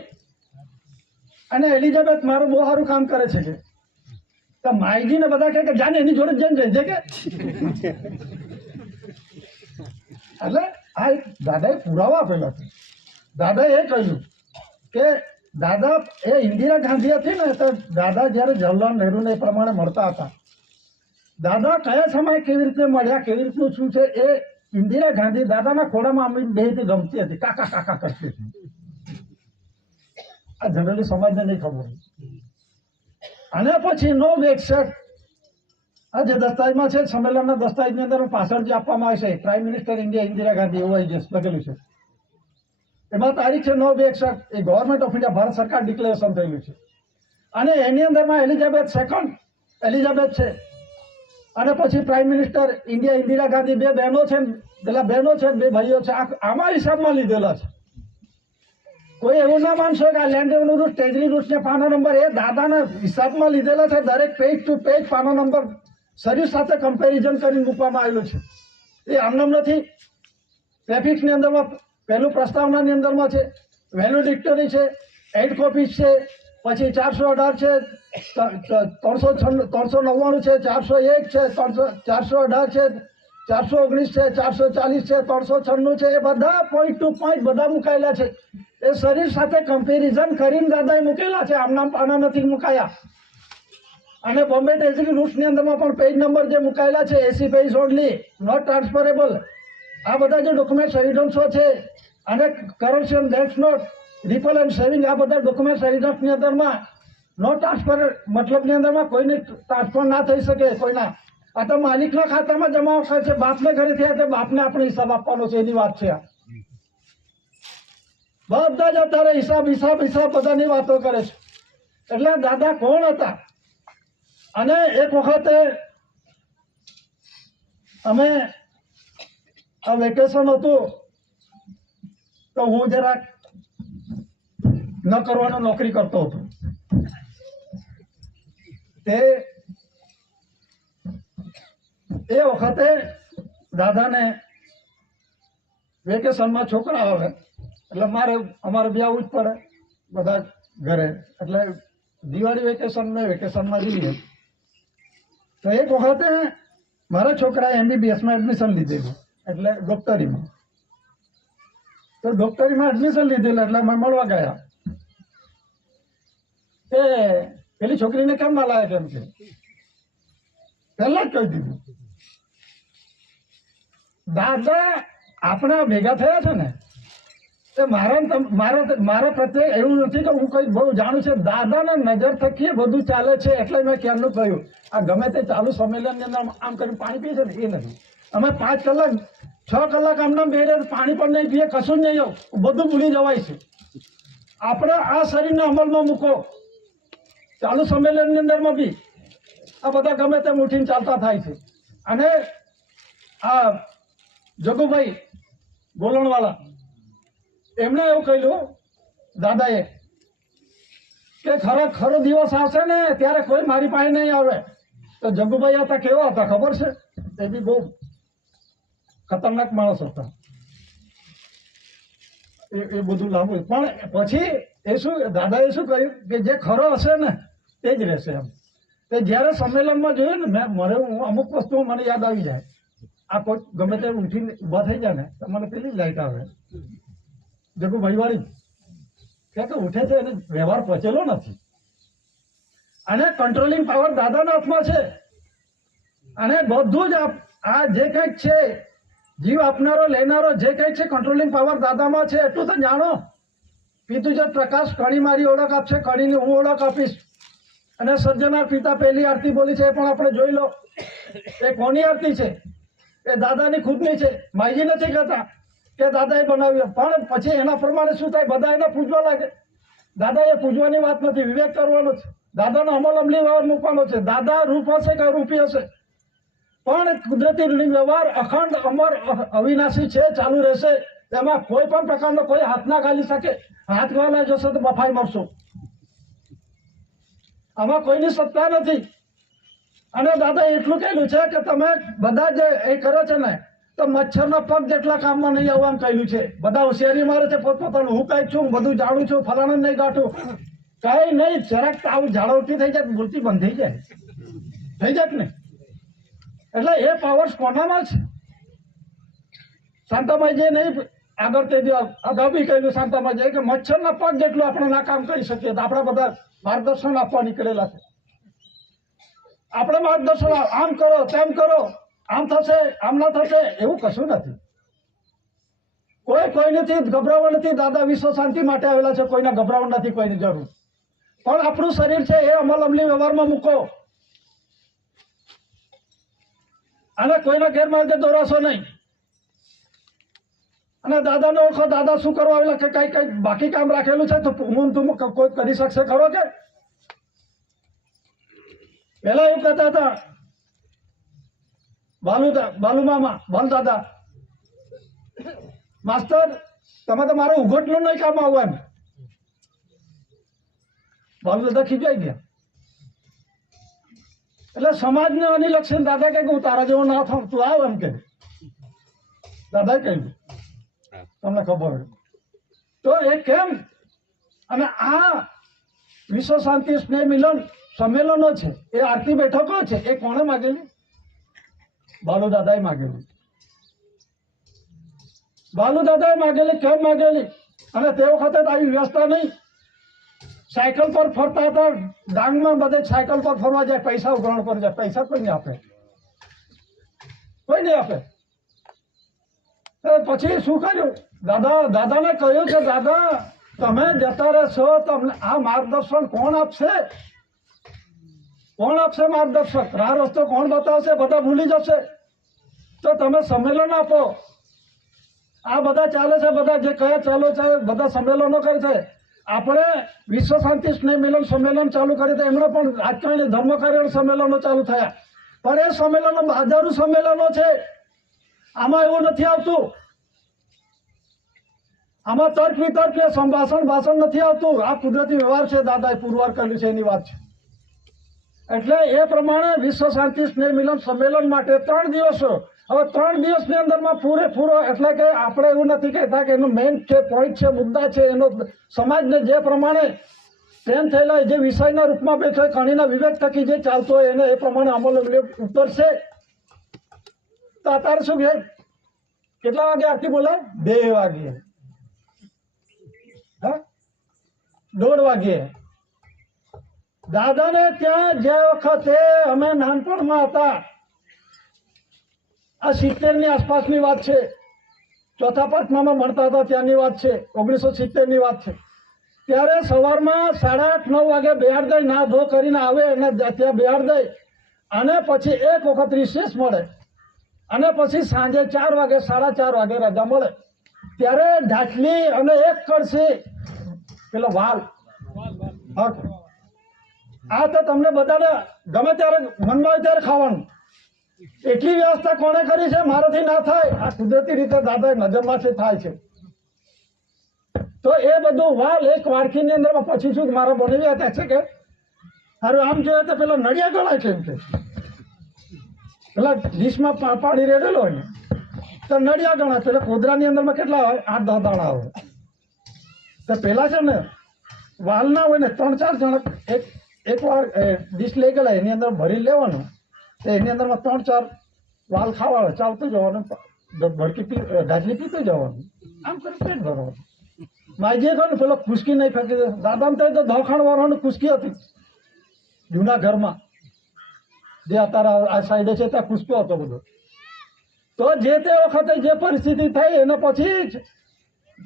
અને એલિઝાબેથ મારું બહુ સારું કામ કરે છે કે તો માયજી ને બધા કે જાને એની જોડે જઈને રહેજે કે. એટલે આ દાદાએ પુરાવા આપેલા છે. દાદાએ એ કહ્યું કે દાદા એ ઇન્દિરા ગાંધી હતી ને તો દાદા જયારે જવાહરલાલ નહેરુને એ પ્રમાણે મળતા હતા દાદા કયા સમયે કેવી રીતે મળ્યા, કેવી રીતનું શું છે એ ઇન્દિરા ગાંધી દાદાના ખોડામાં આમ બેહીથી ગમતી હતી, કાકા કાકા કરતી હતી. આ જનરલી સમાજને નહીં ખબર. અને પછી નો વેક્સેટ આ જે દસ્તાવેજમાં છે, સંમેલનના દસ્તાવેજની અંદર પાછળ જે આપવામાં આવે છે, prime minister India Indira Gandhi એવું જે લખેલું છે, એમાં તારીખ છે 9/61. એ ગવર્મેન્ટ ઓફ ઇન્ડિયા ભારત સરકાર ડિક્લેરેશન થયેલું છે. અને એની અંદરમાં એલિઝાબેથ સેકન્ડ એલિઝાબેથ છે. અને પછી prime minister India Indira Gandhi બે બહેનો છે, પેલા બહેનો છે, બે ભાઈઓ છે. આમાં હિસાબમાં લીધેલા છે. કોઈ એવું ના માનશો કે આ land revenue rules, treasury rules ને પાનો નંબર એ દાદાના હિસાબમાં લીધેલા છે. દરેક પેજ ટુ પેજ પાનો નંબર સર્વિસ સાથે કમ્પેરિઝન કરીને મૂકવામાં આવેલું છે. એ આમનામ નથી. ટ્રાફિક્સની અંદરમાં પહેલું પ્રસ્તાવનાની અંદરમાં છે, વેલ્યુ ડિક્ટરી છે, 8 કોપીઝ છે, પછી 418 છે, 399 છે, 401 છે, 418 છે, 419 છે, 440 છે, 396 છે. એ બધા પોઈન્ટ ટુ પોઈન્ટ બધા મુકાયેલા છે. એ શરીર સાથે કમ્પેરિઝન કરીને દાદાએ મૂકેલા છે, આમનામ પાના નથી મુકાયા. અને બોમ્બે ટ્રેજરી રૂલ્સની અંદરમાં પણ પેજ નંબર જે મુકાયેલા છે 80 પેજ ઓનલી, નોટ ટ્રાન્સફરેબલ. આ બધા જે ડોક્યુમેન્ટ એવિડન્સો છે અને corruption, death note, repeal and saving, આ બધા ડોક્યુમેન્ટ એવિડન્સની અંદરમાં નો ટ્રાન્સફર મતલબની અંદરમાં કોઈને ટ્રાન્સફર ના થઈ શકે કોઈના. આ તો માલિકના ખાતામાં જમા થાય છે, બાપને ઘરે થયા તે બાપને આપણે હિસાબ આપવાનો છે, એની વાત છે. બધા જ અત્યારે હિસાબ હિસાબ હિસાબ બધાની વાતો કરે છે. એટલે દાદા કોણ હતા? અને એક વખતે અમે આ વેકેશન હતું તો હું જરાક ન કરવાનો નોકરી કરતો હતો. એ વખતે દાદાને વેકેશનમાં છોકરા આવે એટલે અમારે બી આવવું જ પડે બધા ઘરે. એટલે દિવાળી વેકેશન મેં વેકેશનમાં જઈએ તો એક વખતે મારા છોકરાએ MBBSમાં એડમિશન લીધેલું, એટલે ડોક્ટરીમાં. તો ડોક્ટરીમાં એડમિશન લીધેલું એટલે અમે મળવા ગયા. એ પેલી છોકરીને કેમ ના લાયા કેમ કે પહેલા જ કહી દીધું. દાદા આપણે ભેગા થયા છે ને એ મારા પ્રત્યે એવું નથી કે હું કઈ બહુ જાણું છે. દાદાના નજર થકી બધું ચાલે છે. એટલે મેં ક્યારનું કહ્યું આ ગમે તે ચાલુ સંમેલનની અંદર આમ કરીને પાણી પીએ છે ને એ નથી. અમે 5 કલાક 6 કલાક આમને બેરે પાણી પણ નહીં પીએ, કશું જ નહીં, આવું બધું ભૂલી જવાય છે. આપણે આ શરીરને અમલમાં મૂકો. ચાલુ સંમેલનની અંદરમાં બી આ બધા ગમે તેમ ઉઠીને ચાલતા થાય છે. અને આ જગુભાઈ ગોલણવાળા એમણે એવું કહ્યું દાદાએ કે ખરો દિવસ આવશે ને ત્યારે કોઈ મારી પાસે નહીં આવે. તો જગુભાઈ હતા કેવા હતા ખબર છે? એ બી બહુ ખતરનાક માણસ હતા. એ બધું લાંબુ પણ પછી દાદાએ શું કહ્યું કે જે ખરો હશે ને તે જ રહેશે. એમ તે જ્યારે સંમેલનમાં જોયું ને હું અમુક વસ્તુ મને યાદ આવી જાય. આ કોઈ ગમે તે ઉઠીને ઊભા થઈ જાય ને તો મને પેલી લાઈટ આવે જગુભાઈ વાળી કે ઉઠે છે એને વ્યવહાર પચેલો નથી. અને કંટ્રોલિંગ પાવર દાદાના હાથમાં છે. અને બધું જ આ જે કંઈક છે જીવ આપનારો લેનારો જે કંઈક છે કંટ્રોલિંગ પાવર દાદામાં છે. એટલું તો જાણો. પિતુજત પ્રકાશ કણી મારી ઓળખ આપશે, કણીની હું ઓળખ આપીશ. અને સજ્જનાર પિતા પહેલી આરતી બોલી છે એ પણ આપણે જોઈ લો. એ કોની આરતી છે? એ દાદાની ખુદની છે. માયજી નથી કહેતા કે દાદાએ બનાવ્યું, પણ પછી એના પ્રમાણે શું થાય? બધા એને પૂજવા લાગે. દાદાએ પૂજવાની વાત નથી, વિવેક કરવાનો છે. દાદાનો અમલ અમલી વ્યવહાર મૂકવાનો છે. દાદા રૂપ હશે કે અરૂપી હશે પણ કુદરતી વ્યવહાર અખંડ અમર અવિનાશી છે, ચાલુ રહેશે. એમાં કોઈ પણ પ્રકારનો કોઈ હાથ ના ગાલી શકે. હાથ ગાલા જશે તો બફાઈ મરશો. આમાં કોઈની સત્તા નથી. અને દાદાએ એટલું કહેલું છે કે તમે બધા જે એ કરો છે ને તો મચ્છરના પગ જેટલા કામમાં નહીં આવવા એમ કહેલું છે. બધા હોશિયારી મારે છે પોતપોતાનું. હું કઈક છું, બધું જાણું છું, ફલાણા નહીં ગાંઠું, કઈ નહીં. જરાક આવું ઝાડવટી થઈ જાય, મૂર્તિ બંધ થઈ જાય ને. એટલે એ પાવર્સ કોનામાં છે? શાંતામાજી નહીં આગળ તે અગાઉ બી કહેલું શાંતામાજી કે મચ્છરના પગ જેટલું આપણે ના કામ કરી શકીએ તો આપણા બધા માર્ગદર્શન આપવા નીકળેલા છે. આપણે માર્ગદર્શન આમ કરો તેમ કરો, આમ થશે આમ ના થશે એવું કશું નથી. કોઈનેથી ગભરાવા નથી. દાદા વિશ્વ શાંતિ માટે આવેલા છે, કોઈને ગભરાવા નથી, કોઈની જરૂર. પણ આપણું શરીર છે એ અમલી વ્યવહારમાં મૂકો અને કોઈના ગેરમાર્ગે દોરાશો નહીં. અને દાદાને ઓળખો. દાદા શું કરવા આવેલા કે કઈ બાકી કામ રાખેલું છે તો હું તું કોઈ કરી શકશે ખરો? કે પેલા એવું કહેતા હતા બાલુ મામા, બાલ દાદા, માસ્તર તમે તો મારે ઉઘોટનું નહીં કામ આવું એમ. બાલુ દાદા ખીચાઈ ગયા. એટલે સમાજને અનિલક્ષણ દાદા કે હું તારા જેવો ના થાઉં, તું આવ એમ કે દાદાએ કહ્યું. તમને ખબર હોય તો એ કેમ? અને આ વિશ્વ શાંતિ સ્નેહ મિલન સંમેલનો છે, એ આરતી બેઠકો છે, એ કોણે માગેલી? બાલુ દાદાએ માગેલી. બાલુ દાદાએ માગેલી. કેમ માગેલી? અને તે વખતે આવી વ્યવસ્થા નહીં. સાયકલ પર ફરતા હતા. ડાંગમાં બધે સાયકલ પર ફરવા જાય, પૈસા ઉઘરાણ પર જાય. પૈસા કોઈ નહીં આપે, કોઈ નહીં આપે. પછી શું કર્યું? દાદાને કહ્યું કે દાદા તમે જતા રહેશો, તમને આ માર્ગદર્શન કોણ આપશે? કોણ આપશે માર્ગદર્શક? રાહ રસ્તો કોણ બતાવશે? બધા ભૂલી જશે. તો તમે સંમેલન આપો. આ બધા ચાલે છે, બધા જે કહે ચાલો ચાલે, બધા સંમેલનો કરે છે. આપણે વિશ્વ શાંતિ સ્નેહ મિલન સંમેલન ચાલુ કર્યું હતું. એમણે પણ રાજકારણી ધર્મ કાર્ય સંમેલનો ચાલુ થયા. પણ એ સંમેલનો હજારો સંમેલનો છે. આમાં એવું નથી આવતું. આમાં તર્ક વિતર્ક કે ભાષણ નથી આવતું. આ કુદરતી વ્યવહાર છે. દાદાએ પુરવાર કર્યું છે એની વાત છે. એટલે એ પ્રમાણે વિશ્વ શાંતિ સ્નેહ મિલન સંમેલન માટે 3 દિવસો. હવે 3 દિવસની અંદરમાં પૂરેપૂરો, એટલે કે આપણે એવું નથી કહેતા કે એનો મેઇન છે, પોઈન્ટ છે, મુદ્દા છે, એનો સમાજને જે પ્રમાણે ટ્રેન થયેલા જે વિષયના રૂપમાં બેઠો કણીના વિવેક થકી જે ચાલતો હોય એને એ પ્રમાણે અમલ ઉતરશે. તો અત્યારે શું કહે? કેટલા વાગે આરતી બોલાય? 2 વાગે, 1:30 વાગે. દાદાને ત્યાં જે વખતે અમે નાનપણમાં હતા, આ 70 ની આસપાસની વાત છે, 4થા 5મામાં ભણતા હતા ત્યાંની વાત છે, 1970 ની વાત છે. ત્યારે સવારમાં 8:30 9 વાગે બેહાડ દઈ, ના ધો કરીને આવે અને ત્યાં બેહાડ દઈ, અને પછી એક વખત રિસેસ મળે, અને પછી સાંજે 4 વાગે 4:30 વાગે રજા મળે. ત્યારે ઢાટલી અને એક કળશી પેલો વાલ, આ તો તમને બધાને ગમે ત્યારે મનમાં હોય ત્યારે ખાવાનું. એટલી વ્યવસ્થા કોણે કરી છે? મારાથી ના થાય. આ કુદરતી રીતે દાદા નજરમાંથી થાય છે. તો એ બધું વાલ એક વાડકીની અંદરમાં પછી શું મારા બનાવ્યા હતા છે કે હારું આમ જોઈએ તો પેલા નડિયા ગણાય છે એમ કે પેલા ડીશમાં પાણી રેડેલો હોય ને તો નડિયા ગણાય. પેલા કોદરાની અંદરમાં કેટલા હોય? 8-10 દાણા હોય. તો પેલા છે ને વાલ ના હોય ને 3-4 જણા એક વાર ડીશ લઈ ગયેલા, એની અંદર ભરી લેવાનું, એની અંદરમાં 3-4 વાલ ખાવા ચાલતું જવાનું, ભડકી ઢાટલી પીતું જવાનું, આમ કરી પેટ ભરવાનું. માજી કહ્યું પેલો ખુશકી નહીં ફેંકી દે. દાદાને તો દવાખાણ વાળાની ખુશકી હતી જૂના ઘરમાં, જે અત્યારે આ સાઈડે છે ત્યાં ખુશકો હતો બધો. તો જે તે વખતે જે પરિસ્થિતિ થઈ એને પછી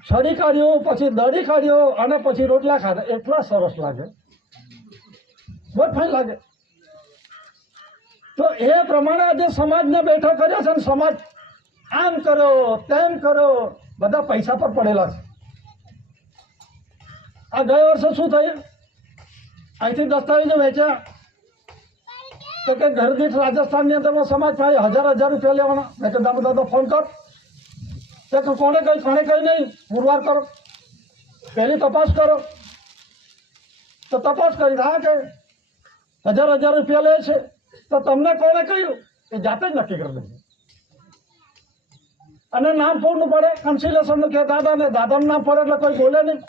છડી કાઢ્યો, પછી દડી કાઢ્યો અને પછી રોટલા ખાધા. એટલા સરસ લાગે, બહુ ફાઇન લાગે. તો એ પ્રમાણે આજે સમાજને બેઠો કર્યો છે ને સમાજ આમ કરો તેમ કરો, બધા પૈસા પર પડેલા છે. આ ગયા વર્ષે શું થયું? અહીંથી દસ્તાવેજો વેચ્યા તો કે ઘર દીઠ રાજસ્થાનની અંદરમાં સમાજ થાય 1000 રૂપિયા લેવાના. મેં તો દાદા ફોન કર તો કોને કઈ નહીં, પુરવાર કરો, પહેલી તપાસ કરો. તો તપાસ કરી હા કે 1000 રૂપિયા લે છે. તો તમને કોને કહ્યું? એ જાતે જ નક્કી કરી દેશે. અને નામ પૂર્ણ પડે કન્સિલેશનનું કે દાદાને, દાદાનું નામ પડે એટલે કોઈ બોલે નહીં.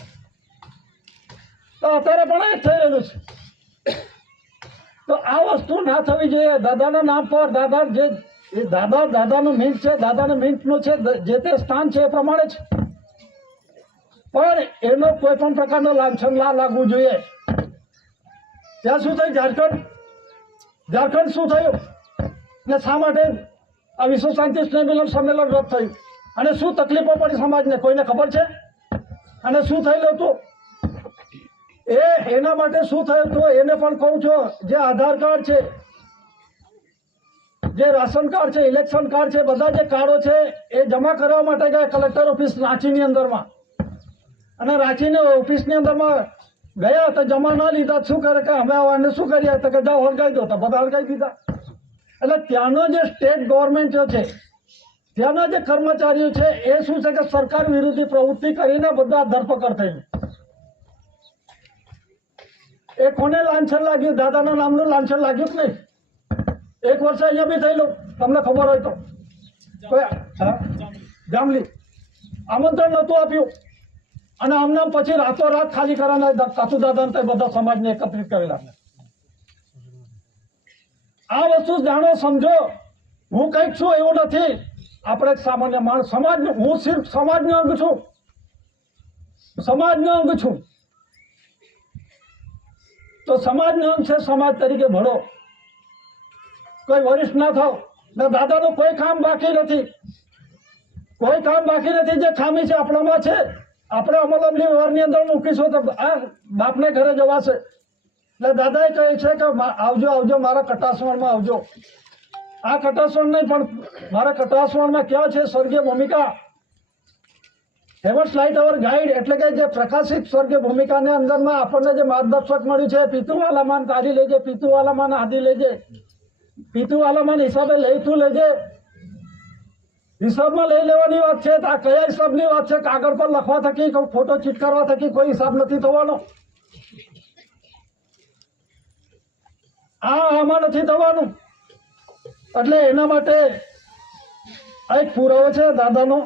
તો અત્યારે પણ એ જ થઈ રહેલું છે. તો આ વસ્તુ ના થવી જોઈએ. દાદાના નામ પર દાદા જે દાદાનું મિન્ટ છે, દાદાના મિન્ટનું છે, જે તે સ્થાન છે એ પ્રમાણે છે. પણ એનો કોઈ પણ પ્રકારનો લાંછન ના લાગવું જોઈએ. ત્યાં શું થઈ? ઝારખંડ ઝારખંડ શું થયું ને શા માટે આ વિશ્વ શાંતિ સંમેલન રદ થયું અને શું તકલીફો પડી સમાજને કોઈને ખબર છે? અને શું થયેલું હતું એના માટે શું થયું હતું એને પણ કહું છું. જે આધાર કાર્ડ છે, જે રાશન કાર્ડ છે, ઇલેક્શન કાર્ડ છે, બધા જે કાર્ડો છે એ જમા કરવા માટે ગયા કલેક્ટર ઓફિસ રાંચીની અંદરમાં. અને રાંચીની ઓફિસની અંદરમાં ગયા તો જમા ના લીધા. શું કરે કે અમે આને શું કરીએ તો કે જાઓ હળગાવી દો, તો બધા હળગાવી દીધા. એટલે ત્યાંનો જે સ્ટેટ ગવર્મેન્ટ છે, ત્યાંના જે કર્મચારીઓ છે એ શું છે કે સરકાર વિરોધી પ્રવૃત્તિ કરીને બધા ધરપકડ થઈ. એ કોને લાંછન લાગ્યું? દાદાના નામનું લાંછન લાગ્યું કે નહીં? એક વર્ષ અહીંયા બી થયેલું, તમને ખબર હોય તો. જામલી આમંત્રણ નહોતું આપ્યું અને અમને પછી રાતોરાત ખાલી કરવાના કાતુ દાદાને બધા સમાજને એકત્રિત કરેલા. આ વસ્તુ જાણો, સમજો. હું કંઈક છું એવું નથી. આપણે એક સામાન્ય માણસ, સમાજનું, હું સિર્ફ સમાજનો અંગ છું, સમાજનો અંગ છું. તો સમાજનો અંગ છે, સમાજ તરીકે ભળો. કોઈ વરિષ્ઠ ના થાવ ને દાદાનું કોઈ કામ બાકી નથી, કોઈ કામ બાકી નથી. જે ખામી છે આપણામાં છે, આપણે અમલમની વ્યવહારની અંદર મૂકીશું તો આ બાપને ઘરે જવાશે. એટલે દાદાએ કહે છે કે આવજો આવજો, મારા કટાસવણમાં આવજો. આ કટાસવણ નહીં પણ મારા કટાસવણમાં ક્યાં છે સ્વર્ગીય ભૂમિકા, હેવન્સ લાઇટ અવર ગાઈડ, એટલે કે જે પ્રકાશિત સ્વર્ગીય ભૂમિકાની અંદરમાં આપણને જે માર્ગદર્શક મળ્યું છે, પિતુવાલામાન કાઢી લેજે, પિતુવાલામાન આદિ લેજે, પિતુવાલામાન હિસાબે લઈ તું લેજે. હિસાબમાં લઈ લેવાની વાત છે. આ કયા હિસાબની વાત છે? કાગળ પર લખવા થકી, ફોટો ચીટકારવા થકી કોઈ હિસાબ નથી થવાનો. આમાં નથી થવાનું. એટલે એના માટે એક પુરાવો છે દાદાનો,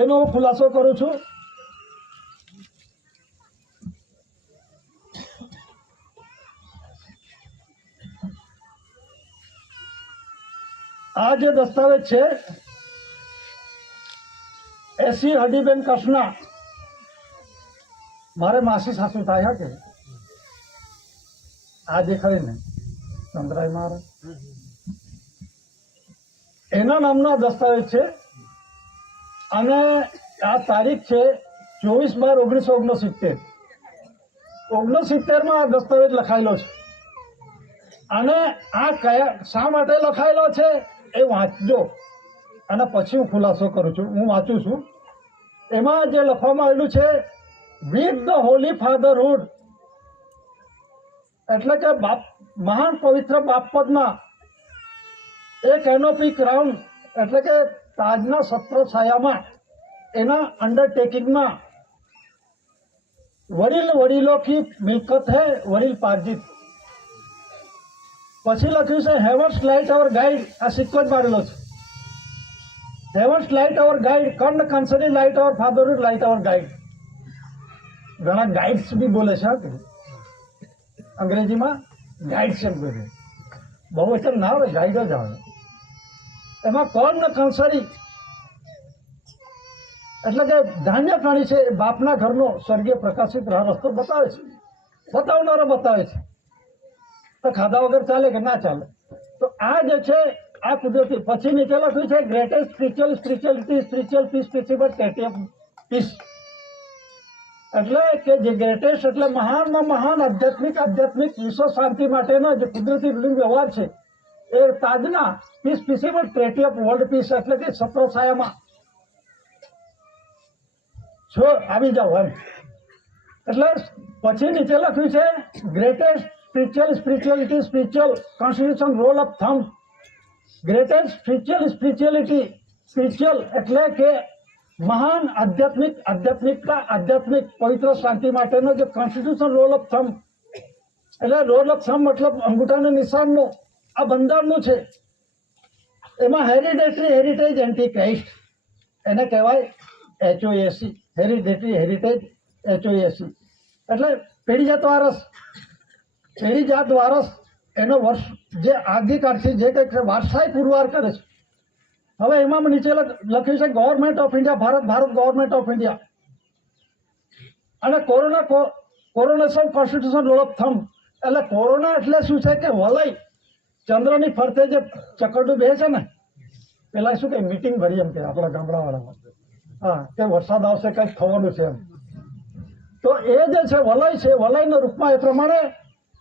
એનો ખુલાસો કરું છું. આ જે દસ્તાવેજ છે એસી હડીબેન કૃષ્ણા, મારે માસી સાસુ થાય કે આ દેખાય ને ચંદ્રાય મારે, એના નામનો દસ્તાવેજ છે. અને આ તારીખ છે 24/12/1969. 69માં આ દસ્તાવેજ લખાયેલો છે. અને આ કયા શા માટે લખાયેલો છે એ વાંચજો અને પછી હું ખુલાસો કરું છું. હું વાંચું છું. એમાં જે લખવામાં આવેલું છે, વિથ ધ હોલી ફાધરહુડ, એટલે કે બાપ, મહાન પવિત્ર બાપપદના એક એનઓપી ક્રાઉન, એટલે કે તાજના સત્ર છાયામાં, એના અંડરટેકિંગમાં વડીલો કી મિલકત હૈ વડીલ પાર્જિત. પછી લખ્યું છે હેવન્સ લાઇટ અવર ગાઈડ, આ સિક્કો જ મારેલો છે. હેવન્સ લાઇટ અવર ગાઈડ, કર્ણ કંસરી લાઇટ અવર ફાધરહુડ લાઇટ અવર ગાઈડ. ઘણા ગાઈડ્સ બી બોલે છે અંગ્રેજીમાં, ગાઈડ્સ એમ બોલે. બહુવચન ના આવે, ગાઈડ જ આવે. એમાં કર્ણ કંસરી એટલે કે ધાન્ય પ્રાણી છે, બાપના ઘરનો સ્વર્ગીય પ્રકાશિત રસ્તો બતાવે છે, બતાવનારો બતાવે છે. તો ખાધા વગર ચાલે કે ના ચાલે? તો આ જે છે આ કુદરતી. પછી નીચે લખ્યું છે greatest spirituality, spiritual peace, peaceable peace. એટલે કે જે ગ્રેટેસ્ટ એટલે મહાનમાં મહાન આધ્યાત્મિક વિશ્વ શાંતિ માટેનો જે કુદરતી વ્યવહાર છે એ તાજના પીસ, પીસીબલ ટ્રેટી ઓફ વર્લ્ડ પીસ, એટલે કે સત્ર છાયામાં છો આવી જાઓ એમ. એટલે પછી નીચે લખ્યું છે greatest spirituality, spiritual constitution rule of thumb. Greatest spirituality, spiritual એટલે કે મહાન આધ્યાત્મિક પવિત્ર શાંતિ માટેનો જે કોન્સ્ટિટ્યુશન રોલ ઓફ થમ્બ, એટલે રોલ ઓફ થમ્બ મતલબ અંગૂઠાના નિશાનનો આ બંધારણનું છે. એમાં હેરિટેજ એન્ટી ક્રાઇસ્ટ એને કહેવાય HOAC, હેરિટેજ HOAC. એટલે પેઢીજાત વારસ એનો વર્ષ જે આગીકાળથી જે કંઈક વારસાઈ પુરવાર કરે છે. હવે એમાં નીચે લખ્યું છે government of India, Bharat government of India. અને coronation constitution rule of thumb, એટલે કોરોના એટલે શું છે કે વલય ચંદ્રની ફરતે જે ચકરડું બે છે ને પેલા શું કે મીટિંગ ભરી એમ કે આપણા ગામડાવાળામાં, હા, કે વરસાદ આવશે કંઈક થવાનું છે એમ. તો એ જે છે વલય છે, વલયના રૂપમાં એ પ્રમાણે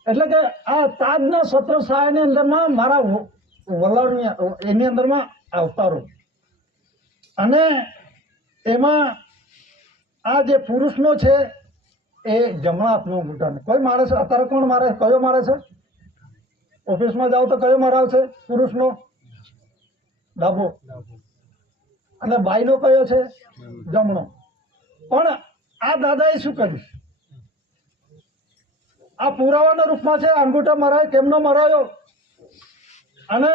એટલે કે આ તાજના સત્ર સહાયની અંદરમાં મારા વલણની એની અંદરમાં અવતારો અને એમાં આ જે પુરુષનો છે એ જમણા હાથનો અંગૂઠાને કોઈ મારે છે અત્યારે કોણ મારે, કયો મારે છે? ઓફિસમાં જાઓ તો કયો મારાવ છે? પુરુષનો ડાબો અને બાઈનો કયો છે? જમણો. પણ આ દાદાએ શું કર્યું? આ પુરાવાના રૂપમાં છે. અંગૂઠા મરાય કેમનો મરાયો? અને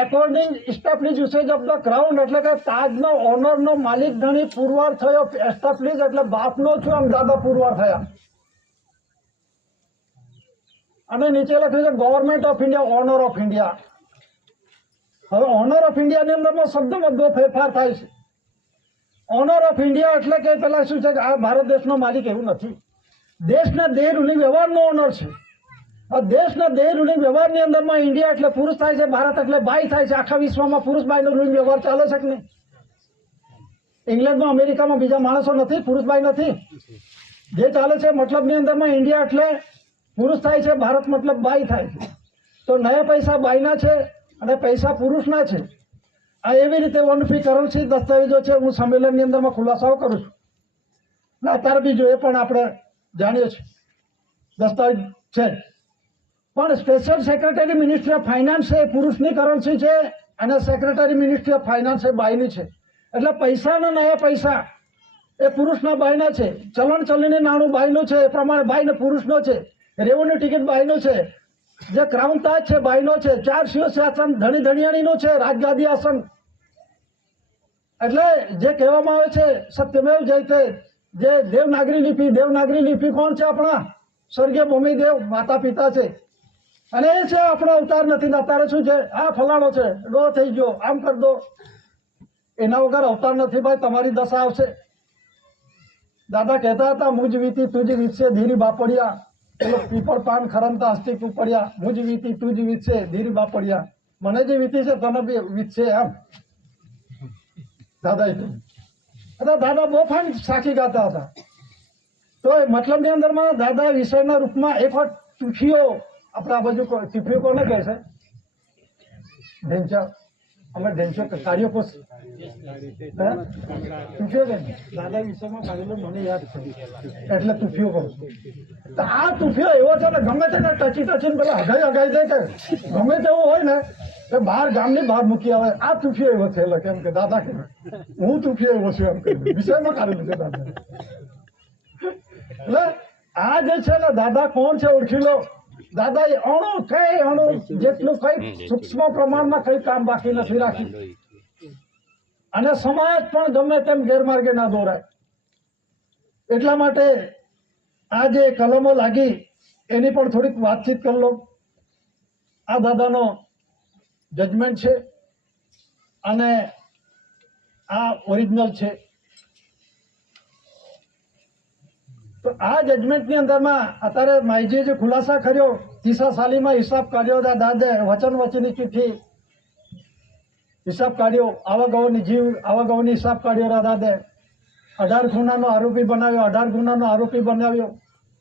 according establish usage of the crown એટલે કે તાજનો ઓનરનો માલિક ધણી પુરવાર થયો. એસ્ટાબ્લિશ એટલે બાપનો છું આમ દાદા પુરવાર થયા. અને નીચે લખ્યું છે government of India, honour of India. હવે ઓનર ઓફ ઇન્ડિયાની અંદરમાં શબ્દમાં બહુ ફેરફાર થાય છે. ઓનર ઓફ ઇન્ડિયા એટલે કે પેલા શું છે કે આ ભારત દેશનો માલિક એવું નથી. દેશના દેહ રૂની વ્યવહારનો ઓનર છે. આ દેશના દેહ રૂની વ્યવહારની અંદરમાં ઇન્ડિયા એટલે પુરુષ થાય છે, ભારત એટલે બાઈ થાય છે. આખા વિશ્વમાં પુરુષ બાઈનો રૂની વ્યવહાર ચાલે છે કે નહીં? ઇંગ્લેન્ડમાં, અમેરિકામાં બીજા માણસો નથી, પુરુષ બાઈ નથી. જે ચાલે છે મતલબની અંદરમાં ઇન્ડિયા એટલે પુરુષ થાય છે, ભારત મતલબ બાઈ થાય છે. તો નયા પૈસા બાઈના છે અને પૈસા પુરુષના છે. આ એવી રીતે 1 કરન્સી દસ્તાવેજો છે. હું સંમેલનની અંદરમાં ખુલાસાઓ કરું છું ને અત્યારે બીજું એ પણ આપણે જાણીએ છીએ દસ્તાવેજ છે. પણ special secretary ministry of finance એ પુરુષની કરન્સી છે અને સેક્રેટરી મિનિસ્ટ્રી ઓફ ફાઇનાન્સ એ બાઈની છે. એટલે પૈસાના નયા પૈસા એ પુરુષના બાઈના છે. ચલણ ચલણી નાણું બાઈનું છે, એ પ્રમાણે બાઈને પુરુષનો છે. રેવન્યુ ટિકિટ બાઈનો છે. જે ક્રાઉન તાજ છે બાઈનો છે. 4 શિવશાસન ધણી ધણિયાણીનું છે. રાજગાદી આસન એટલે જે કહેવામાં આવે છે સત્યમેવ જયતે, જે દેવનાગરી લિપિ કોણ છે? આપણા સ્વર્ગીય ભૂમિદેવ માતા પિતા છે. અને એ છે આપણો અવતાર નથી. અત્યારે શું છે? આ ફલાણો છે, ડો થઈ ગયો, આમ કરી દો. એના વગર અવતાર નથી ભાઈ. તમારી દશા આવશે. દાદા કહેતા હતા મુજ વીતી તુજ વીતશે ધીરી બાપડિયા. પેલો પીપળ પાન ખરંતા હસ્તી કુપડિયા. મુજ વીતી તુજ વીતશે ધીરી બાપડિયા. મને જે વીતી છે તને બી વીતશે એમ દાદા એટલે દાદા બહુ ફાઇન સાખી ગાતા હતા. તો મતલબની અંદરમાં દાદા વિષયના રૂપમાં એક વાર તુફીઓ, આપણે આ બાજુ તુફીઓ કોને કહે છે? ઢેંચા. અમે ઢેંચો કાર્યોપોષ તુફીઓ કહે. દાદા વિષયમાં કાઢેલું મને યાદ છે એટલે તુફીઓ કહું છું. તો આ તુફીઓ એવો છે ને ગમે તેને ટચીને પેલા હગાઈ દે કે ગમે તેવું હોય ને તો બહાર ગામની બહાર મૂકી આવે. આ તુફીઓ એવો થયેલો કેમ કે દાદા કે હું તુફીઓ એવો છું એમ કે વિષયમાં કાઢેલું છે દાદા. એટલે આ જે છે ને દાદા કોણ છે ઓળખી લો. દાદા એ અણુ જેટલું કઈ સૂક્ષ્મ પ્રમાણમાં કઈ કામ બાકી નથી રાખી. અને સમાજ પણ ગમે તેમ ગેરમાર્ગે ના દોરાય એટલા માટે આ જે કલમો લાગી એની પણ થોડીક વાતચીત કરી લો. આ દાદાનો જજમેન્ટ છે અને આ ઓરિજિનલ છે. તો આ જજમેન્ટની અંદરમાં અત્યારે માઈજીએ જે ખુલાસા કર્યો, તીસા સાલીમાં હિસાબ કાઢ્યો, દાદે વચન વચની ચિઠ્ઠી હિસાબ કાઢ્યો, આવાગવાની જીવ આવાગવાની હિસાબ કાઢ્યો. દાદે 18 ગુનાનો આરોપી બનાવ્યો, 18 ગુનાનો આરોપી બનાવ્યો.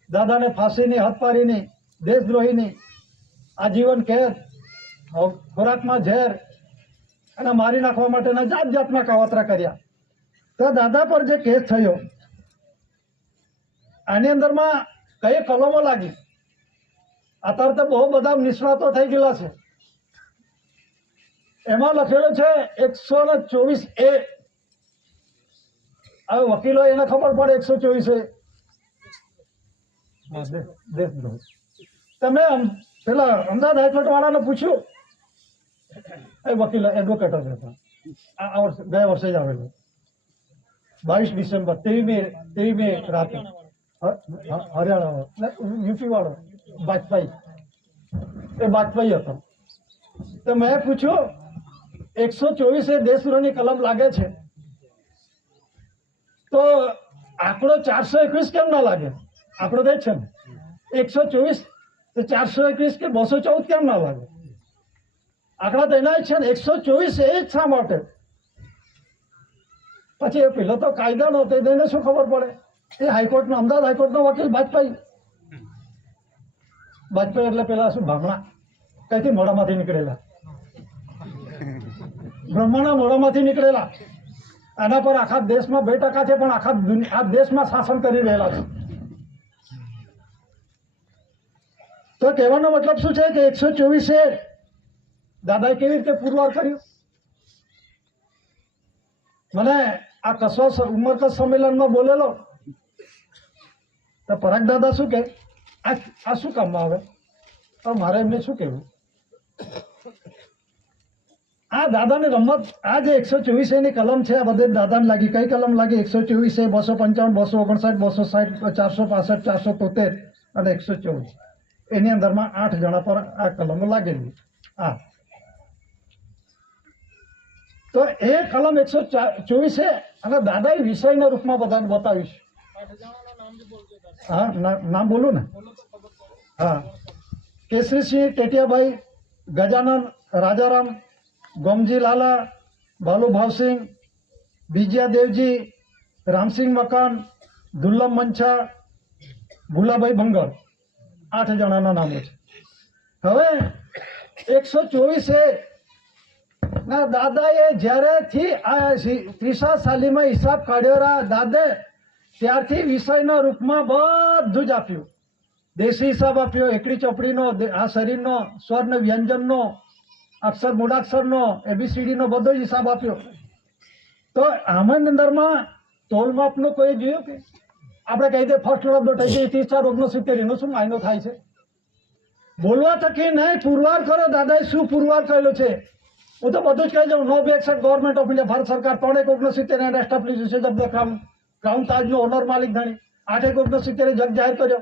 દાદાને ફાંસીની, હથપારીની, દેશદ્રોહીની, આજીવન કેદ, ખોરાકમાં ઝેર અને મારી નાખવા માટેના જાત જાતના કાવતરા કર્યા. તો દાદા પર જે કેસ થયો આની અંદરમાં કઈ કલમો લાગી? અત્યારે તો બહુ બધા નિષ્ણાતો થઈ ગયેલા છે. એમાં લખેલું છે 124A. હવે વકીલો એને ખબર પડે 124A દેશદ્રોહ. તમે પેલા અમદાવાદ હાઈકોર્ટ વાળાને પૂછ્યું, એ વકીલ એડવોકેટ જ હતા, ગયા વર્ષે જ આવેલો 22 ડિસેમ્બર 23 રાતે હરિયાણા યુપી વાળો વાજપાઈ, એ વાજપાઈ હતો. તો મેં પૂછ્યું 124 દેશદ્રોહની કલમ લાગે છે તો આંકડો 421 કેમ ના લાગે? આંકડો દે છે ને 124 તો 421 કે 214 કેમ ના લાગે? આંકડા તો એના જ છે ને. 124 એ જ શા માટે? પછી એ પેલો તો કાયદો નહોતો, એને શું ખબર પડે? એ હાઈકોર્ટનો, અમદાવાદ હાઈકોર્ટનો વકીલ વાજપેયી એટલે પેલા શું ભામણા કઈથી મોઢામાંથી નીકળેલા, બ્રહ્માના મોઢામાંથી નીકળેલા. આના પર આખા દેશમાં 2% છે, પણ આ દેશમાં શાસન કરી રહેલા છે. તો કહેવાનો મતલબ શું છે કે 124 દાદાએ કેવી રીતે પુરવાર કર્યું? મને આ કસવા ઉમરકસ સંમેલનમાં બોલેલો તો પરાગ દાદા શું કે આ શું કામમાં આવે? તો મારે એમને શું કહેવું? આ દાદાને રમત, આ જે 124 ની કલમ છે, આ બધે દાદાને લાગી. કઈ કલમ લાગી? 124, 255, 259, 260, 465, 473 અને 124. એની અંદરમાં 8 જણા પર આ કલમો લાગેલી. હા, તો એ કલમ 124 અને દાદાએ વિષયના રૂપમાં બધાને બતાવ્યું છે. હા, નામ બોલું ને? હા, કેસરીસિંહ ટેટિયાભાઈ, ગજાનંદ રાજારામ, ગોમજી લાલા, બાલુભાવસિંહ, બીજિયા દેવજી, રામસિંહ મકાન, દુલ્લમ મંછા, ભુલાભાઈ ભંગર. 8 જણાના નામો છે. હવે 124 ના દાદાએ જ્યારેથી આ ત્રીસા સાલીમાં હિસાબ કાઢ્યો દાદે, ત્યારથી વિષયના રૂપમાં બધું જ આપ્યું. દેશી હિસાબ આપ્યો, એકડી ચોપડીનો, આ શરીરનો, સ્વર ને વ્યંજનનો, અક્ષર મૂળાક્ષરનો, ABCD નો બધો જ હિસાબ આપ્યો. તો આમાં અંદરમાં તોલ માપનું કોઈ જોયું કે? આપણે કહી દે ફર્સ્ટ ઓર્ડર નો થઈ ગઈ 30/69 એનો શું માયનો થાય છે? બોલવા થકી નહીં, પુરવાર કરો. દાદાએ શું પુરવાર કરેલો છે? હું તો બધું જ કહી દઉં. Nobody except government of India, Bharat સરકાર 3/69 and establish usage of the crown તાજનો ઓનર માલિક ધણી. 8/69 જગ જાહેર કર્યો.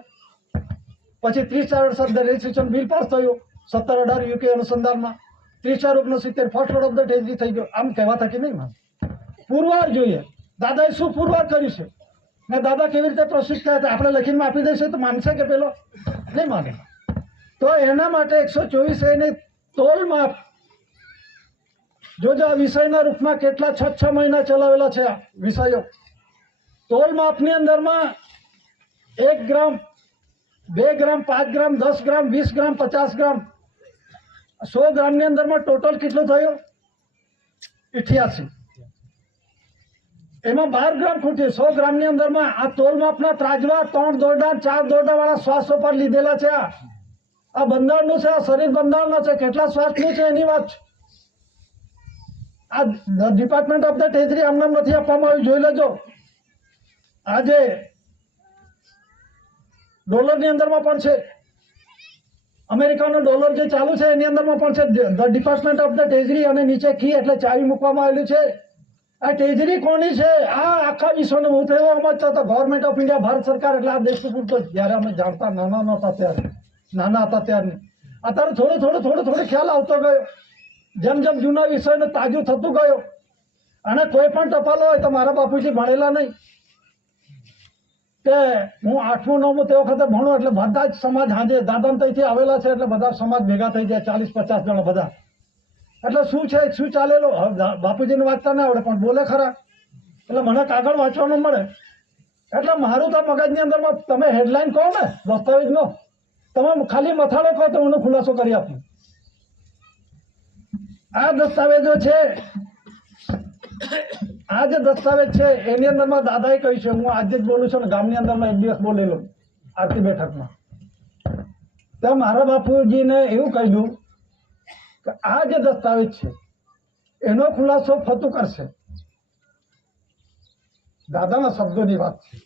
પછી 30/68 રજિસ્ટ્રેશન બિલ પાસ થયું 17/18 UK અનુસંધાનમાં. 30/69 ફર્સ્ટ ઓર્ડર ઓફ ધ ટેઝરી થઈ ગયો. આમ કહેવા થકી નહીં માન, પુરવાર જોઈએ. દાદાએ શું પુરવાર કર્યું છે ને દાદા કેવી રીતે પ્રોસેસ કર્યા હતા? આપણે લખીને આપી દઈશું તો માનશે કે પેલો? નહીં માને. તો એના માટે 124 ની તોલ માપ જોજો. આ વિષયના રૂપમાં કેટલા 6 મહિના ચલાવેલા છે આ વિષયો. તોલ માપની અંદરમાં 1 ગ્રામ, 2 ગ્રામ, 5 ગ્રામ, 10 ગ્રામ, 20 ગ્રામ, 50 ગ્રામ, 100 ગ્રામની અંદરમાં ટોટલ કેટલું થયું? 88. એમાં 12 ગ્રામ ખૂટ્યું. 100 ગ્રામની અંદરમાં આ તોલ માપના ત્રાજવા 3 દોરડા 4 દોરડા વાળા શ્વાસો પર લીધેલા છે. આ બંધારણનું છે, આ શરીર બંધારણનું છે. કેટલા શ્વાસનું છે એની વાત છે. આ ડિપાર્ટમેન્ટ ઓફ ધ ટ્રેઝરી આમને નથી આપવામાં આવ્યું, જોઈ લેજો. આજે ડોલરની અંદરમાં પણ છે, અમેરિકાનો ડોલર જે ચાલુ છે એની અંદરમાં પણ છે the department of the treasury, અને નીચે કી એટલે ચાવી મૂકવામાં આવેલું છે. આ ટ્રેઝરી કોની છે? આ આખા વિશ્વને હું તો એવો સમજતો હતો ગવર્મેન્ટ ઓફ ઇન્ડિયા, ભારત સરકાર એટલે આ દેશ પૂરતો. જયારે અમે જાણતા નાના હતા ત્યારે અત્યારે થોડો ખ્યાલ આવતો ગયો. જેમ જેમ જૂના વિષયને તાજું થતું ગયો. અને કોઈ પણ ટપાલો હોય તો મારા બાપુજી ભણેલા નહીં કે હું 8મું 9મું તે વખતે ભણું એટલે બધા જ સમાજ હાજે દાદા ત્યાંથી આવેલા છે એટલે બધા સમાજ ભેગા થઈ જાય 40-50 જણા બધા. એટલે શું છે શું ચાલેલો બાપુજીને વાંચતા ના આવડે પણ બોલે ખરા, એટલે મને કાગળ વાંચવાનું મળે. એટલે મારું તો મગજની અંદરમાં તમે હેડલાઇન કહો ને દસ્તાવેજનો, તમે ખાલી મથાળો કહો તો હું ખુલાસો કરી આપું. આ દસ્તાવેજો છે, આ જે દસ્તાવેજ છે એની અંદરમાં દાદાએ કહ્યું છે, હું આજે જ બોલું છું ને ગામની અંદરમાં એક દિવસ બોલેલો આરતી બેઠકમાં, તો મારા બાપુજીને એવું કહ્યું કે આ જે દસ્તાવેજ છે એનો ખુલાસો ફતું કરશે. દાદાના શબ્દોની વાત છે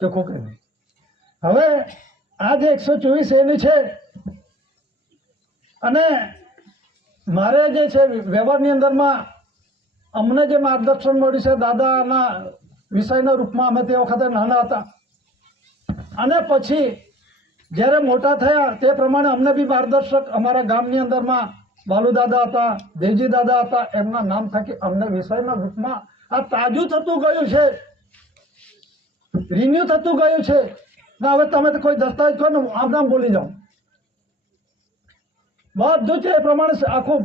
ચોખ્ખું કહ્યું. હવે આ જે 124 એની છે, અને મારે જે છે વ્યવહારની અંદરમાં અમને જે માર્ગદર્શન મળ્યું છે દાદાના વિષયના રૂપમાં, અમે તે વખતે નાના હતા અને પછી જ્યારે મોટા થયા તે પ્રમાણે અમને બી માર્ગદર્શક અમારા ગામની અંદરમાં બાલુ દાદા હતા, દેવજી દાદા હતા, એમના નામ થકી અમને વિષયના રૂપમાં આ તાજું થતું ગયું છે, રિન્યુ થતું ગયું છે. ના હવે તમે તો કોઈ દસ્તાવેજ કરો ને આમ નામ બોલી જાઓ બધું છે એ પ્રમાણે આખું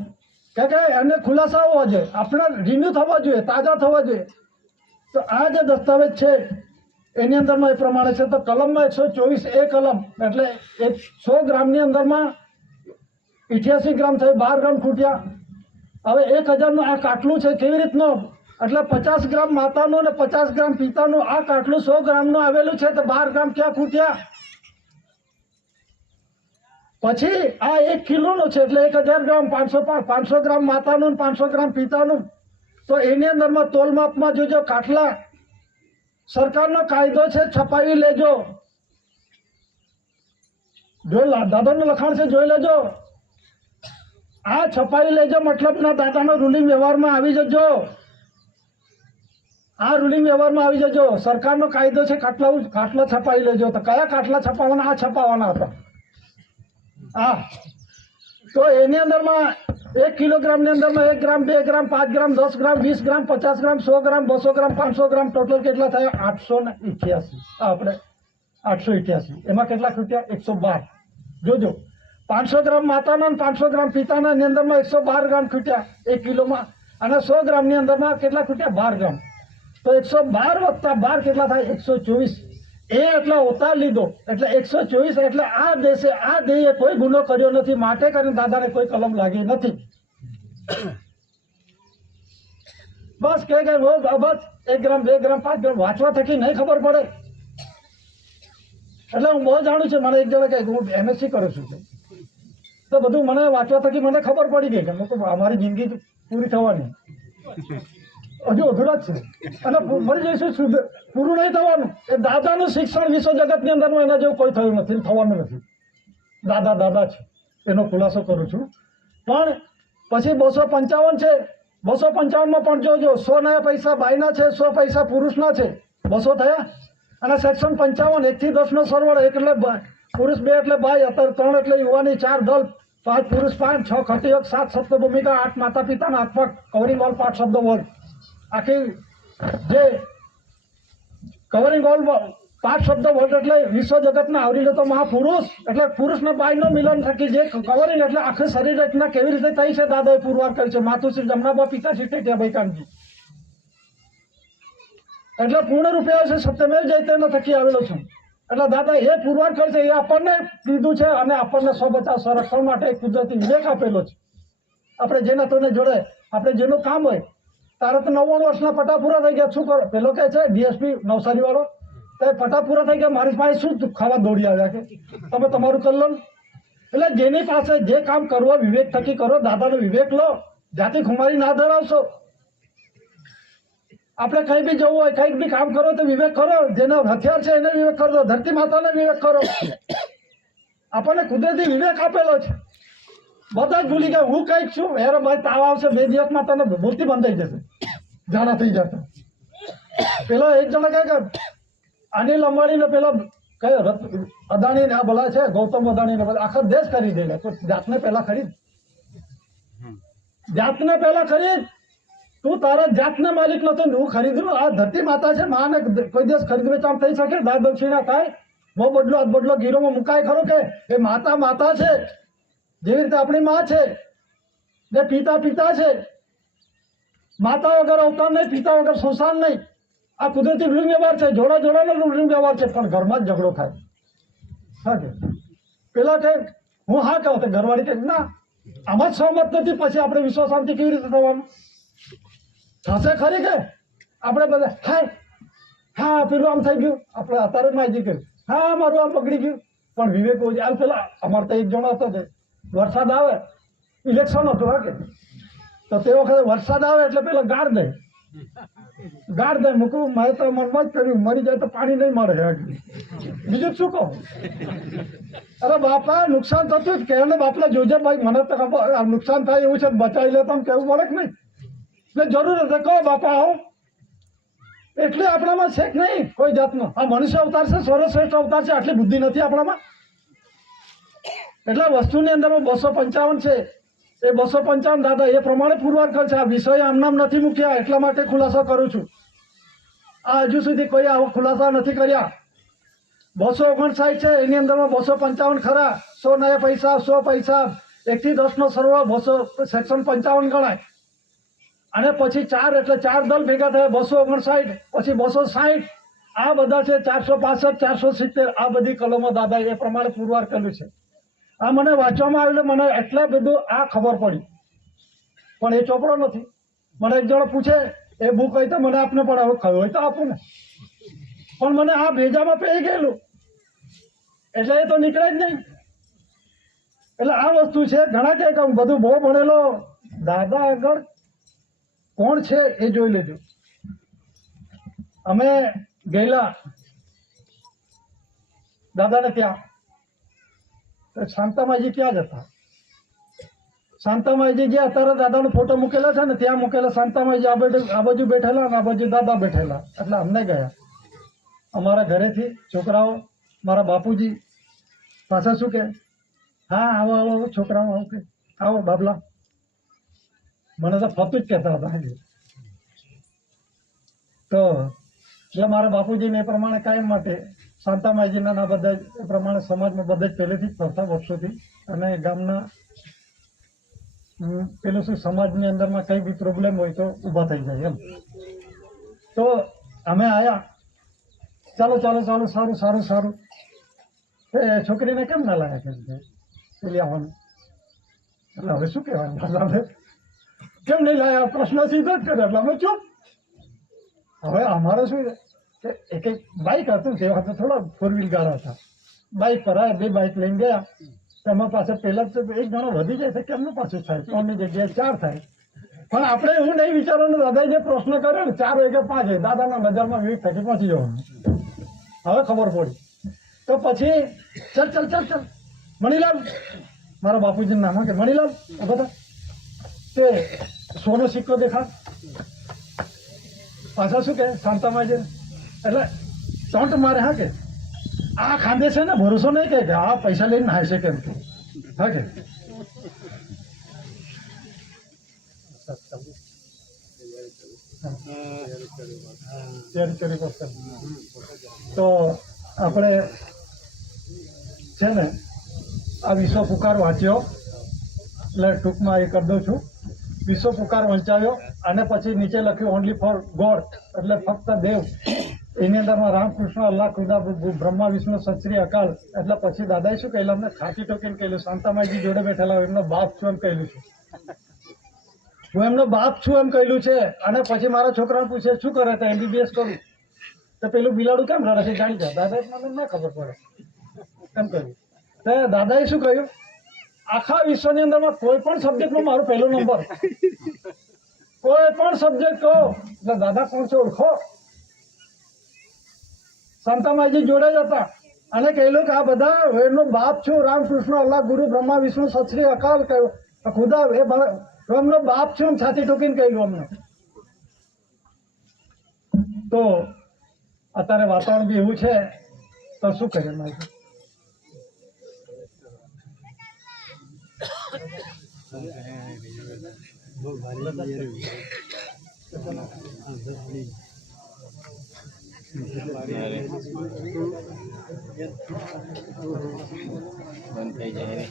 કે એને ખુલાસા હોવા જોઈએ આપણે રિન્યુ થવા જોઈએ તાજા થવા જોઈએ તો આ જે દસ્તાવેજ છે એની અંદરમાં એ પ્રમાણે છે તો કલમમાં 124 એ કલમ એટલે 100 ગ્રામની અંદરમાં 88 ગ્રામ થયું 12 ગ્રામ ખૂટ્યા હવે 1000નું આ કાટલું છે કેવી રીતનું એટલે 50 ગ્રામ માતાનું ને 50 ગ્રામ પિતાનું આ કાટલું 100 ગ્રામનું આવેલું છે તો 12 ગ્રામ ક્યાં ખૂટ્યા પછી આ 1 કિલોનું છે એટલે 1000 ગ્રામ 500 ગ્રામ માતાનું ને 500 ગ્રામ પિતાનું તો એની અંદરમાં તોલ માપમાં જોજો કાટલા સરકારનો કાયદો છે છપાવી લેજો દાદાનું લખાણ છે જોઈ લેજો આ છપાવી લેજો મતલબના દાદાનો રૂલિંગ વ્યવહારમાં આવી જજો આ રૂલિંગ વ્યવહારમાં આવી જજો સરકારનો કાયદો છે કાટલા છપાવી લેજો તો કયા કાટલા છપાવવાના આ છપાવવાના હતા હા તો એની અંદરમાં 1 કિલોગ્રામની અંદરમાં 1 ગ્રામ 2 ગ્રામ 5 ગ્રામ 10 ગ્રામ 20 ગ્રામ 50 ગ્રામ 100 ગ્રામ 200 ગ્રામ 500 ગ્રામ ટોટલ કેટલા થયા 888 આપણે 888 એમાં કેટલા ખૂટ્યા 112 જોજો 500 ગ્રામ માતાના અને 500 ગ્રામ પિતાના ની અંદરમાં 112 ગ્રામ ખૂટ્યા 1 કિલોમાં અને 100 ગ્રામની અંદરમાં કેટલા ખૂટ્યા 12 ગ્રામ તો 112 વત્તા 12 કેટલા થાય 124 એ એટલા ઉતાર લીધો એટલે 124 એટલે આ દેશે આ દેહે કોઈ ગુનો કર્યો નથી માટે કરીને દાદાને કોઈ કલમ લાગી નથી બસ કે બસ 1 ગ્રામ 2 ગ્રામ 5 ગ્રામ વાંચવા થકી નહીં ખબર પડે એટલે હું બહુ જાણું છું મને એક જણા કહે હું MSc કરું છું તો બધું મને વાંચવા થકી મને ખબર પડી ગઈ કે અમારી જિંદગી પૂરી થવાની હજુ અધૂરા જ છે અને મરી જઈશું શુદ્ધ પૂરું નહીં થવાનું એ દાદાનું શિક્ષણ વિશ્વ જગતની અંદરમાં એના જેવું કોઈ થયું નથી થવાનું નથી દાદા છે એનો ખુલાસો કરું છું પણ પછી 255 છે 255માં પણ જોજો 100 ના પૈસા બાઈના છે 100 પૈસા પુરુષના છે 200 થયા અને સેક્શન 55 1 થી 10 નો સરવાળો 1 એટલે પુરુષ 2 એટલે બાઈ અત્યારે 3 એટલે યુવાની 4 દલ 5 પુરુષ 5 6 ખટીયોગ 7 સપ્ત ભૂમિકા 8 માતા પિતાના હાથમાં કવરિંગ ઓલ 5 શબ્દો બોલ આખી જે કવરિંગ ઓલ 5 શબ્દો બોલ એટલે વિશ્વ જગતના આવરી લેતો મહાપુરુષ એટલે પુરુષના બાઈનો મિલન થકી જે કવરિંગ એટલે આખી શરીર રચના કેવી રીતે થઈ છે દાદાએ પુરવાર કરી છે માતુશ્રી જમનાબા પિતાશ્રી ટેટિયા ભાઈકાનજી એટલે પૂર્ણ રૂપે આવે છે સત્યમેવ જયતેના થકી આવેલો છું એટલે દાદા એ પુરવાર કરે છે એ આપણને કીધું છે અને આપણને સ્વ બચાવ સંરક્ષણ માટે કુદરતી વિવેક આપેલો છે આપણે જેના તોને જોડે આપણે જેનું કામ હોય તારે તો 99 વર્ષના પટા પૂરા થઈ ગયા શું કરો પેલો કહે છે ડીએસપી નવસારી વાળો તો પટા પૂરા થઈ ગયા મારી પાસે શું ખાવા દોડી આવ્યા કે તમે તમારું કરી લો એટલે જેની પાસે જે કામ કરવું વિવેક થકી કરો દાદાનો વિવેક લો જાતિ ખુમારી ના ધરાવશો આપણે કઈ બી જવું હોય કઈક બી કામ કરો તો વિવેક કરો જેનો હથિયાર છે એને વિવેક કરો ધરતી માતાને વિવેક કરો આપણને કુદરતી વિવેક આપેલો છે બધા જ ભૂલી ગયા હું કઈક છું હેરો ભાઈ તાવ આવશે 2 દિવસમાં તને મૂર્તિ બંધાઈ જશે જાણા થઈ જતા પેલો એક જણા કહે કે અનિલ અંબાણીને પેલો કયો અદાણી ને આ ભલા છે ગૌતમ અદાણી ને આખા દેશ કરી દે તો જાતને પહેલા ખરીદ તું તારા જાતને માલિક નતો હું ખરીદ્યું આ ધરતી માતા છે માને કોઈ દિવસ ખરીદ વેચાણ થઈ શકે દાદ દક્ષિણા થાય બહુ બદલો આ બદલો ગીરોમાં મુકાય ખરો કે એ માતા છે જેવી રીતે આપણી માં છે ને પિતા છે માતા વગર અવતાર નહીં પિતા વગર સંસાર નહીં આ કુદરતી રૂલિંગ વ્યવહાર છે જોડાનો રૂલિંગ વ્યવહાર છે પણ ઘરમાં જ ઝઘડો થાય હા કે પેલા કે હું હા કહું તો ઘરવાળી કે ના આમાં જ સહમત નથી પછી આપણે વિશ્વ શાંતિ કેવી રીતે થવાનું થશે ખરી કે આપણે બધા હા પેલું આમ થઈ ગયું આપણે અત્યારે માહિતી કર્યું હા મારું આમ બગડી ગયું પણ વિવેક હાલ પેલા અમારે તો એક જણો હતો તે વરસાદ આવે ઇલેક્શન હતું હા કે તો તે વખતે વરસાદ આવે એટલે પેલા ગાળ દે મૂકવું મેં તો મનમાં જ કર્યું મરી જાય તો પાણી નહીં મળે બીજું શું કહું અરે બાપા નુકસાન થતું જ કે બાપલા જોજે ભાઈ મને તો ખબર નુકસાન થાય એવું છે બચાવી લે તો કેવું પડે કે નહીં એટલે જરૂર હશે કહો બાપા આવો એટલે આપણામાં છે કે નહીં કોઈ જાતનો આ મનુષ્ય અવતાર છે સર્વશ્રેષ્ઠ અવતાર છે આટલી બુદ્ધિ નથી આપણામાં એટલે વસ્તુની અંદરમાં 255 છે એ 255 દાદા એ પ્રમાણે પુરવાર કરે છે આ વિષય આમ નામ નથી મૂક્યા એટલા માટે ખુલાસો કરું છું આ હજુ સુધી કોઈ આવો ખુલાસા નથી કર્યા 259 છે, એની અંદરમાં 255 ખરા, 100 નયા પૈસા, 100 પૈસા, 1 થી 10 નો સરવાળો 200 સેક્શન 55 ગણાય. અને પછી 4 એટલે 4 દળ ભેગા થયા 259, પછી 260, આ બધા છે 465, 470, આ બધી કલમો દાદા એ પ્રમાણે પુરવાર કર્યું છે. આ મને વાંચવામાં આવેલું, મને એટલા બધું આ ખબર પડી, પણ એ ચોપડો નથી. મને એક જણ પૂછે એ બુક હોય તો મને આપને, પણ હવે ખબર હોય તો આપું ને, પણ મને આ ભેજામાં પડી ગયેલું એટલે એ તો નીકળે જ નહીં. એટલે આ વસ્તુ છે. ઘણા કહે કે હું બધું બહુ ભણેલો, દાદા આગળ કોણ છે એ જોઈ લેજો. અમે ગયેલા દાદાને ત્યાં, શાંતામાજી ત્યાં જ હતા. શાંતામાજી જે અત્યારે દાદાનો ફોટો મૂકેલો છે ને ત્યાં મૂકેલા શાંતામાજી આ બાજુ બેઠેલા અને આ બાજુ દાદા બેઠેલા. એટલે અમને ગયા અમારા ઘરેથી છોકરાઓ, મારા બાપુજી પાછા શું કે, હા આવો આવો છોકરાઓ, આવો કે આવો બાબલા, મને તો ફતું જ કહેતા હતા. તો એટલે મારા બાપુજીને એ પ્રમાણે કાયમ માટે શાંતામાજીના બધા એ પ્રમાણે સમાજમાં બધા જ પહેલેથી જ ફરતા વર્ષોથી. અને ગામના પેલું શું સમાજની અંદરમાં કંઈ બી પ્રોબ્લેમ હોય તો ઊભા થઈ જાય એમ. તો અમે આવ્યા, ચાલો ચાલો ચાલો, સારું સારું સારું. એ છોકરીને કેમ ના લાયા કે પેલી આવવાનું, એટલે હવે શું કહેવાનું, કેમ નહીં લાયા, પ્રશ્ન સીધો જ કરે. એટલે અમે ચૂપ. હવે અમારે શું કે એક બાઇક હતું, તે વખતે થોડા 4 વ્હીલ ગાડા હતા, બાઇક પર આવ્યા, 2 બાઇક લઈને ગયા. એમાં પાસે પહેલા તો 1 જણો વધી જાય તો કેમનું પાછું થાય, 3 ની જગ્યાએ 4 થાય. પણ આપણે એવું નહીં વિચારવાનું, દાદાએ જે પ્રશ્ન કર્યો ને 4 કે 5, દાદાના નજરમાં વિવેક થકી પહોંચી જવાનું. હવે ખબર પડી. તો પછી ચલ ચલ ચલ ચલ મણીલાલ, મારા બાપુજીનું નામ કે મણીલાલ, બધા તે સોનો સિક્કો દેખાડ. પાછા શું કે શાંતામાજી, એટલે ટોન્ટ મારે. હા કે આ ખાંદે છે ને, ભરોસો નહીં કે આ પૈસા લઈને નાય છે કેમ. હા કે તો આપણે છે ને આ વિશ્વ પુકાર વાંચ્યો, એટલે ટૂંકમાં એ કરી દઉં છું. વિશ્વ પુકાર વંચાવ્યો અને પછી નીચે લખ્યું ઓનલી ફોર ગોડ, એટલે ફક્ત દેવ. એની અંદરમાં રામકૃષ્ણ, અલ્લાહ, ખુદા, બ્રહ્મા, વિષ્ણુ, સત શ્રી અકાલ. એટલે પછી દાદાએ શું કહેલું, અમને ખાતી ટોકીને કહેલું, શાંતામાજી જોડે બેઠેલા એમનો બાપ છું એમ કહેલું છે, હું એમનો બાપ છું એમ કહેલું છે. અને પછી મારા છોકરાને પૂછે શું કરે તો MBBS કરું, તો પેલું બિલાડું કેમ રડે છે જાણી જાય. દાદાએ મને ના ખબર પડે એમ કહ્યું. તો દાદાએ શું કહ્યું, આખા વિશ્વની અંદરમાં કોઈ પણ સબ્જેક્ટમાં મારો પહેલો નંબર, કોઈ પણ સબ્જેક્ટ કહો એટલે દાદા કોણ છે ઓળખો. શાંતામાજી જોડે જ હતા અને કહેલું કે આ બધા વેદનો બાપ છું, રામકૃષ્ણ, અલ્લાહ, ગુરુ, બ્રહ્મા, વિષ્ણુ, સત શ્રી અકાલ, કહ્યું ખુદા, એ એમનો બાપ છું એમ છાતી ઠોકીને કહેલું અમને. તો અત્યારે વાતાવરણ બી એવું છે તો શું કરીએ મારે. બંધ થઈ જાય.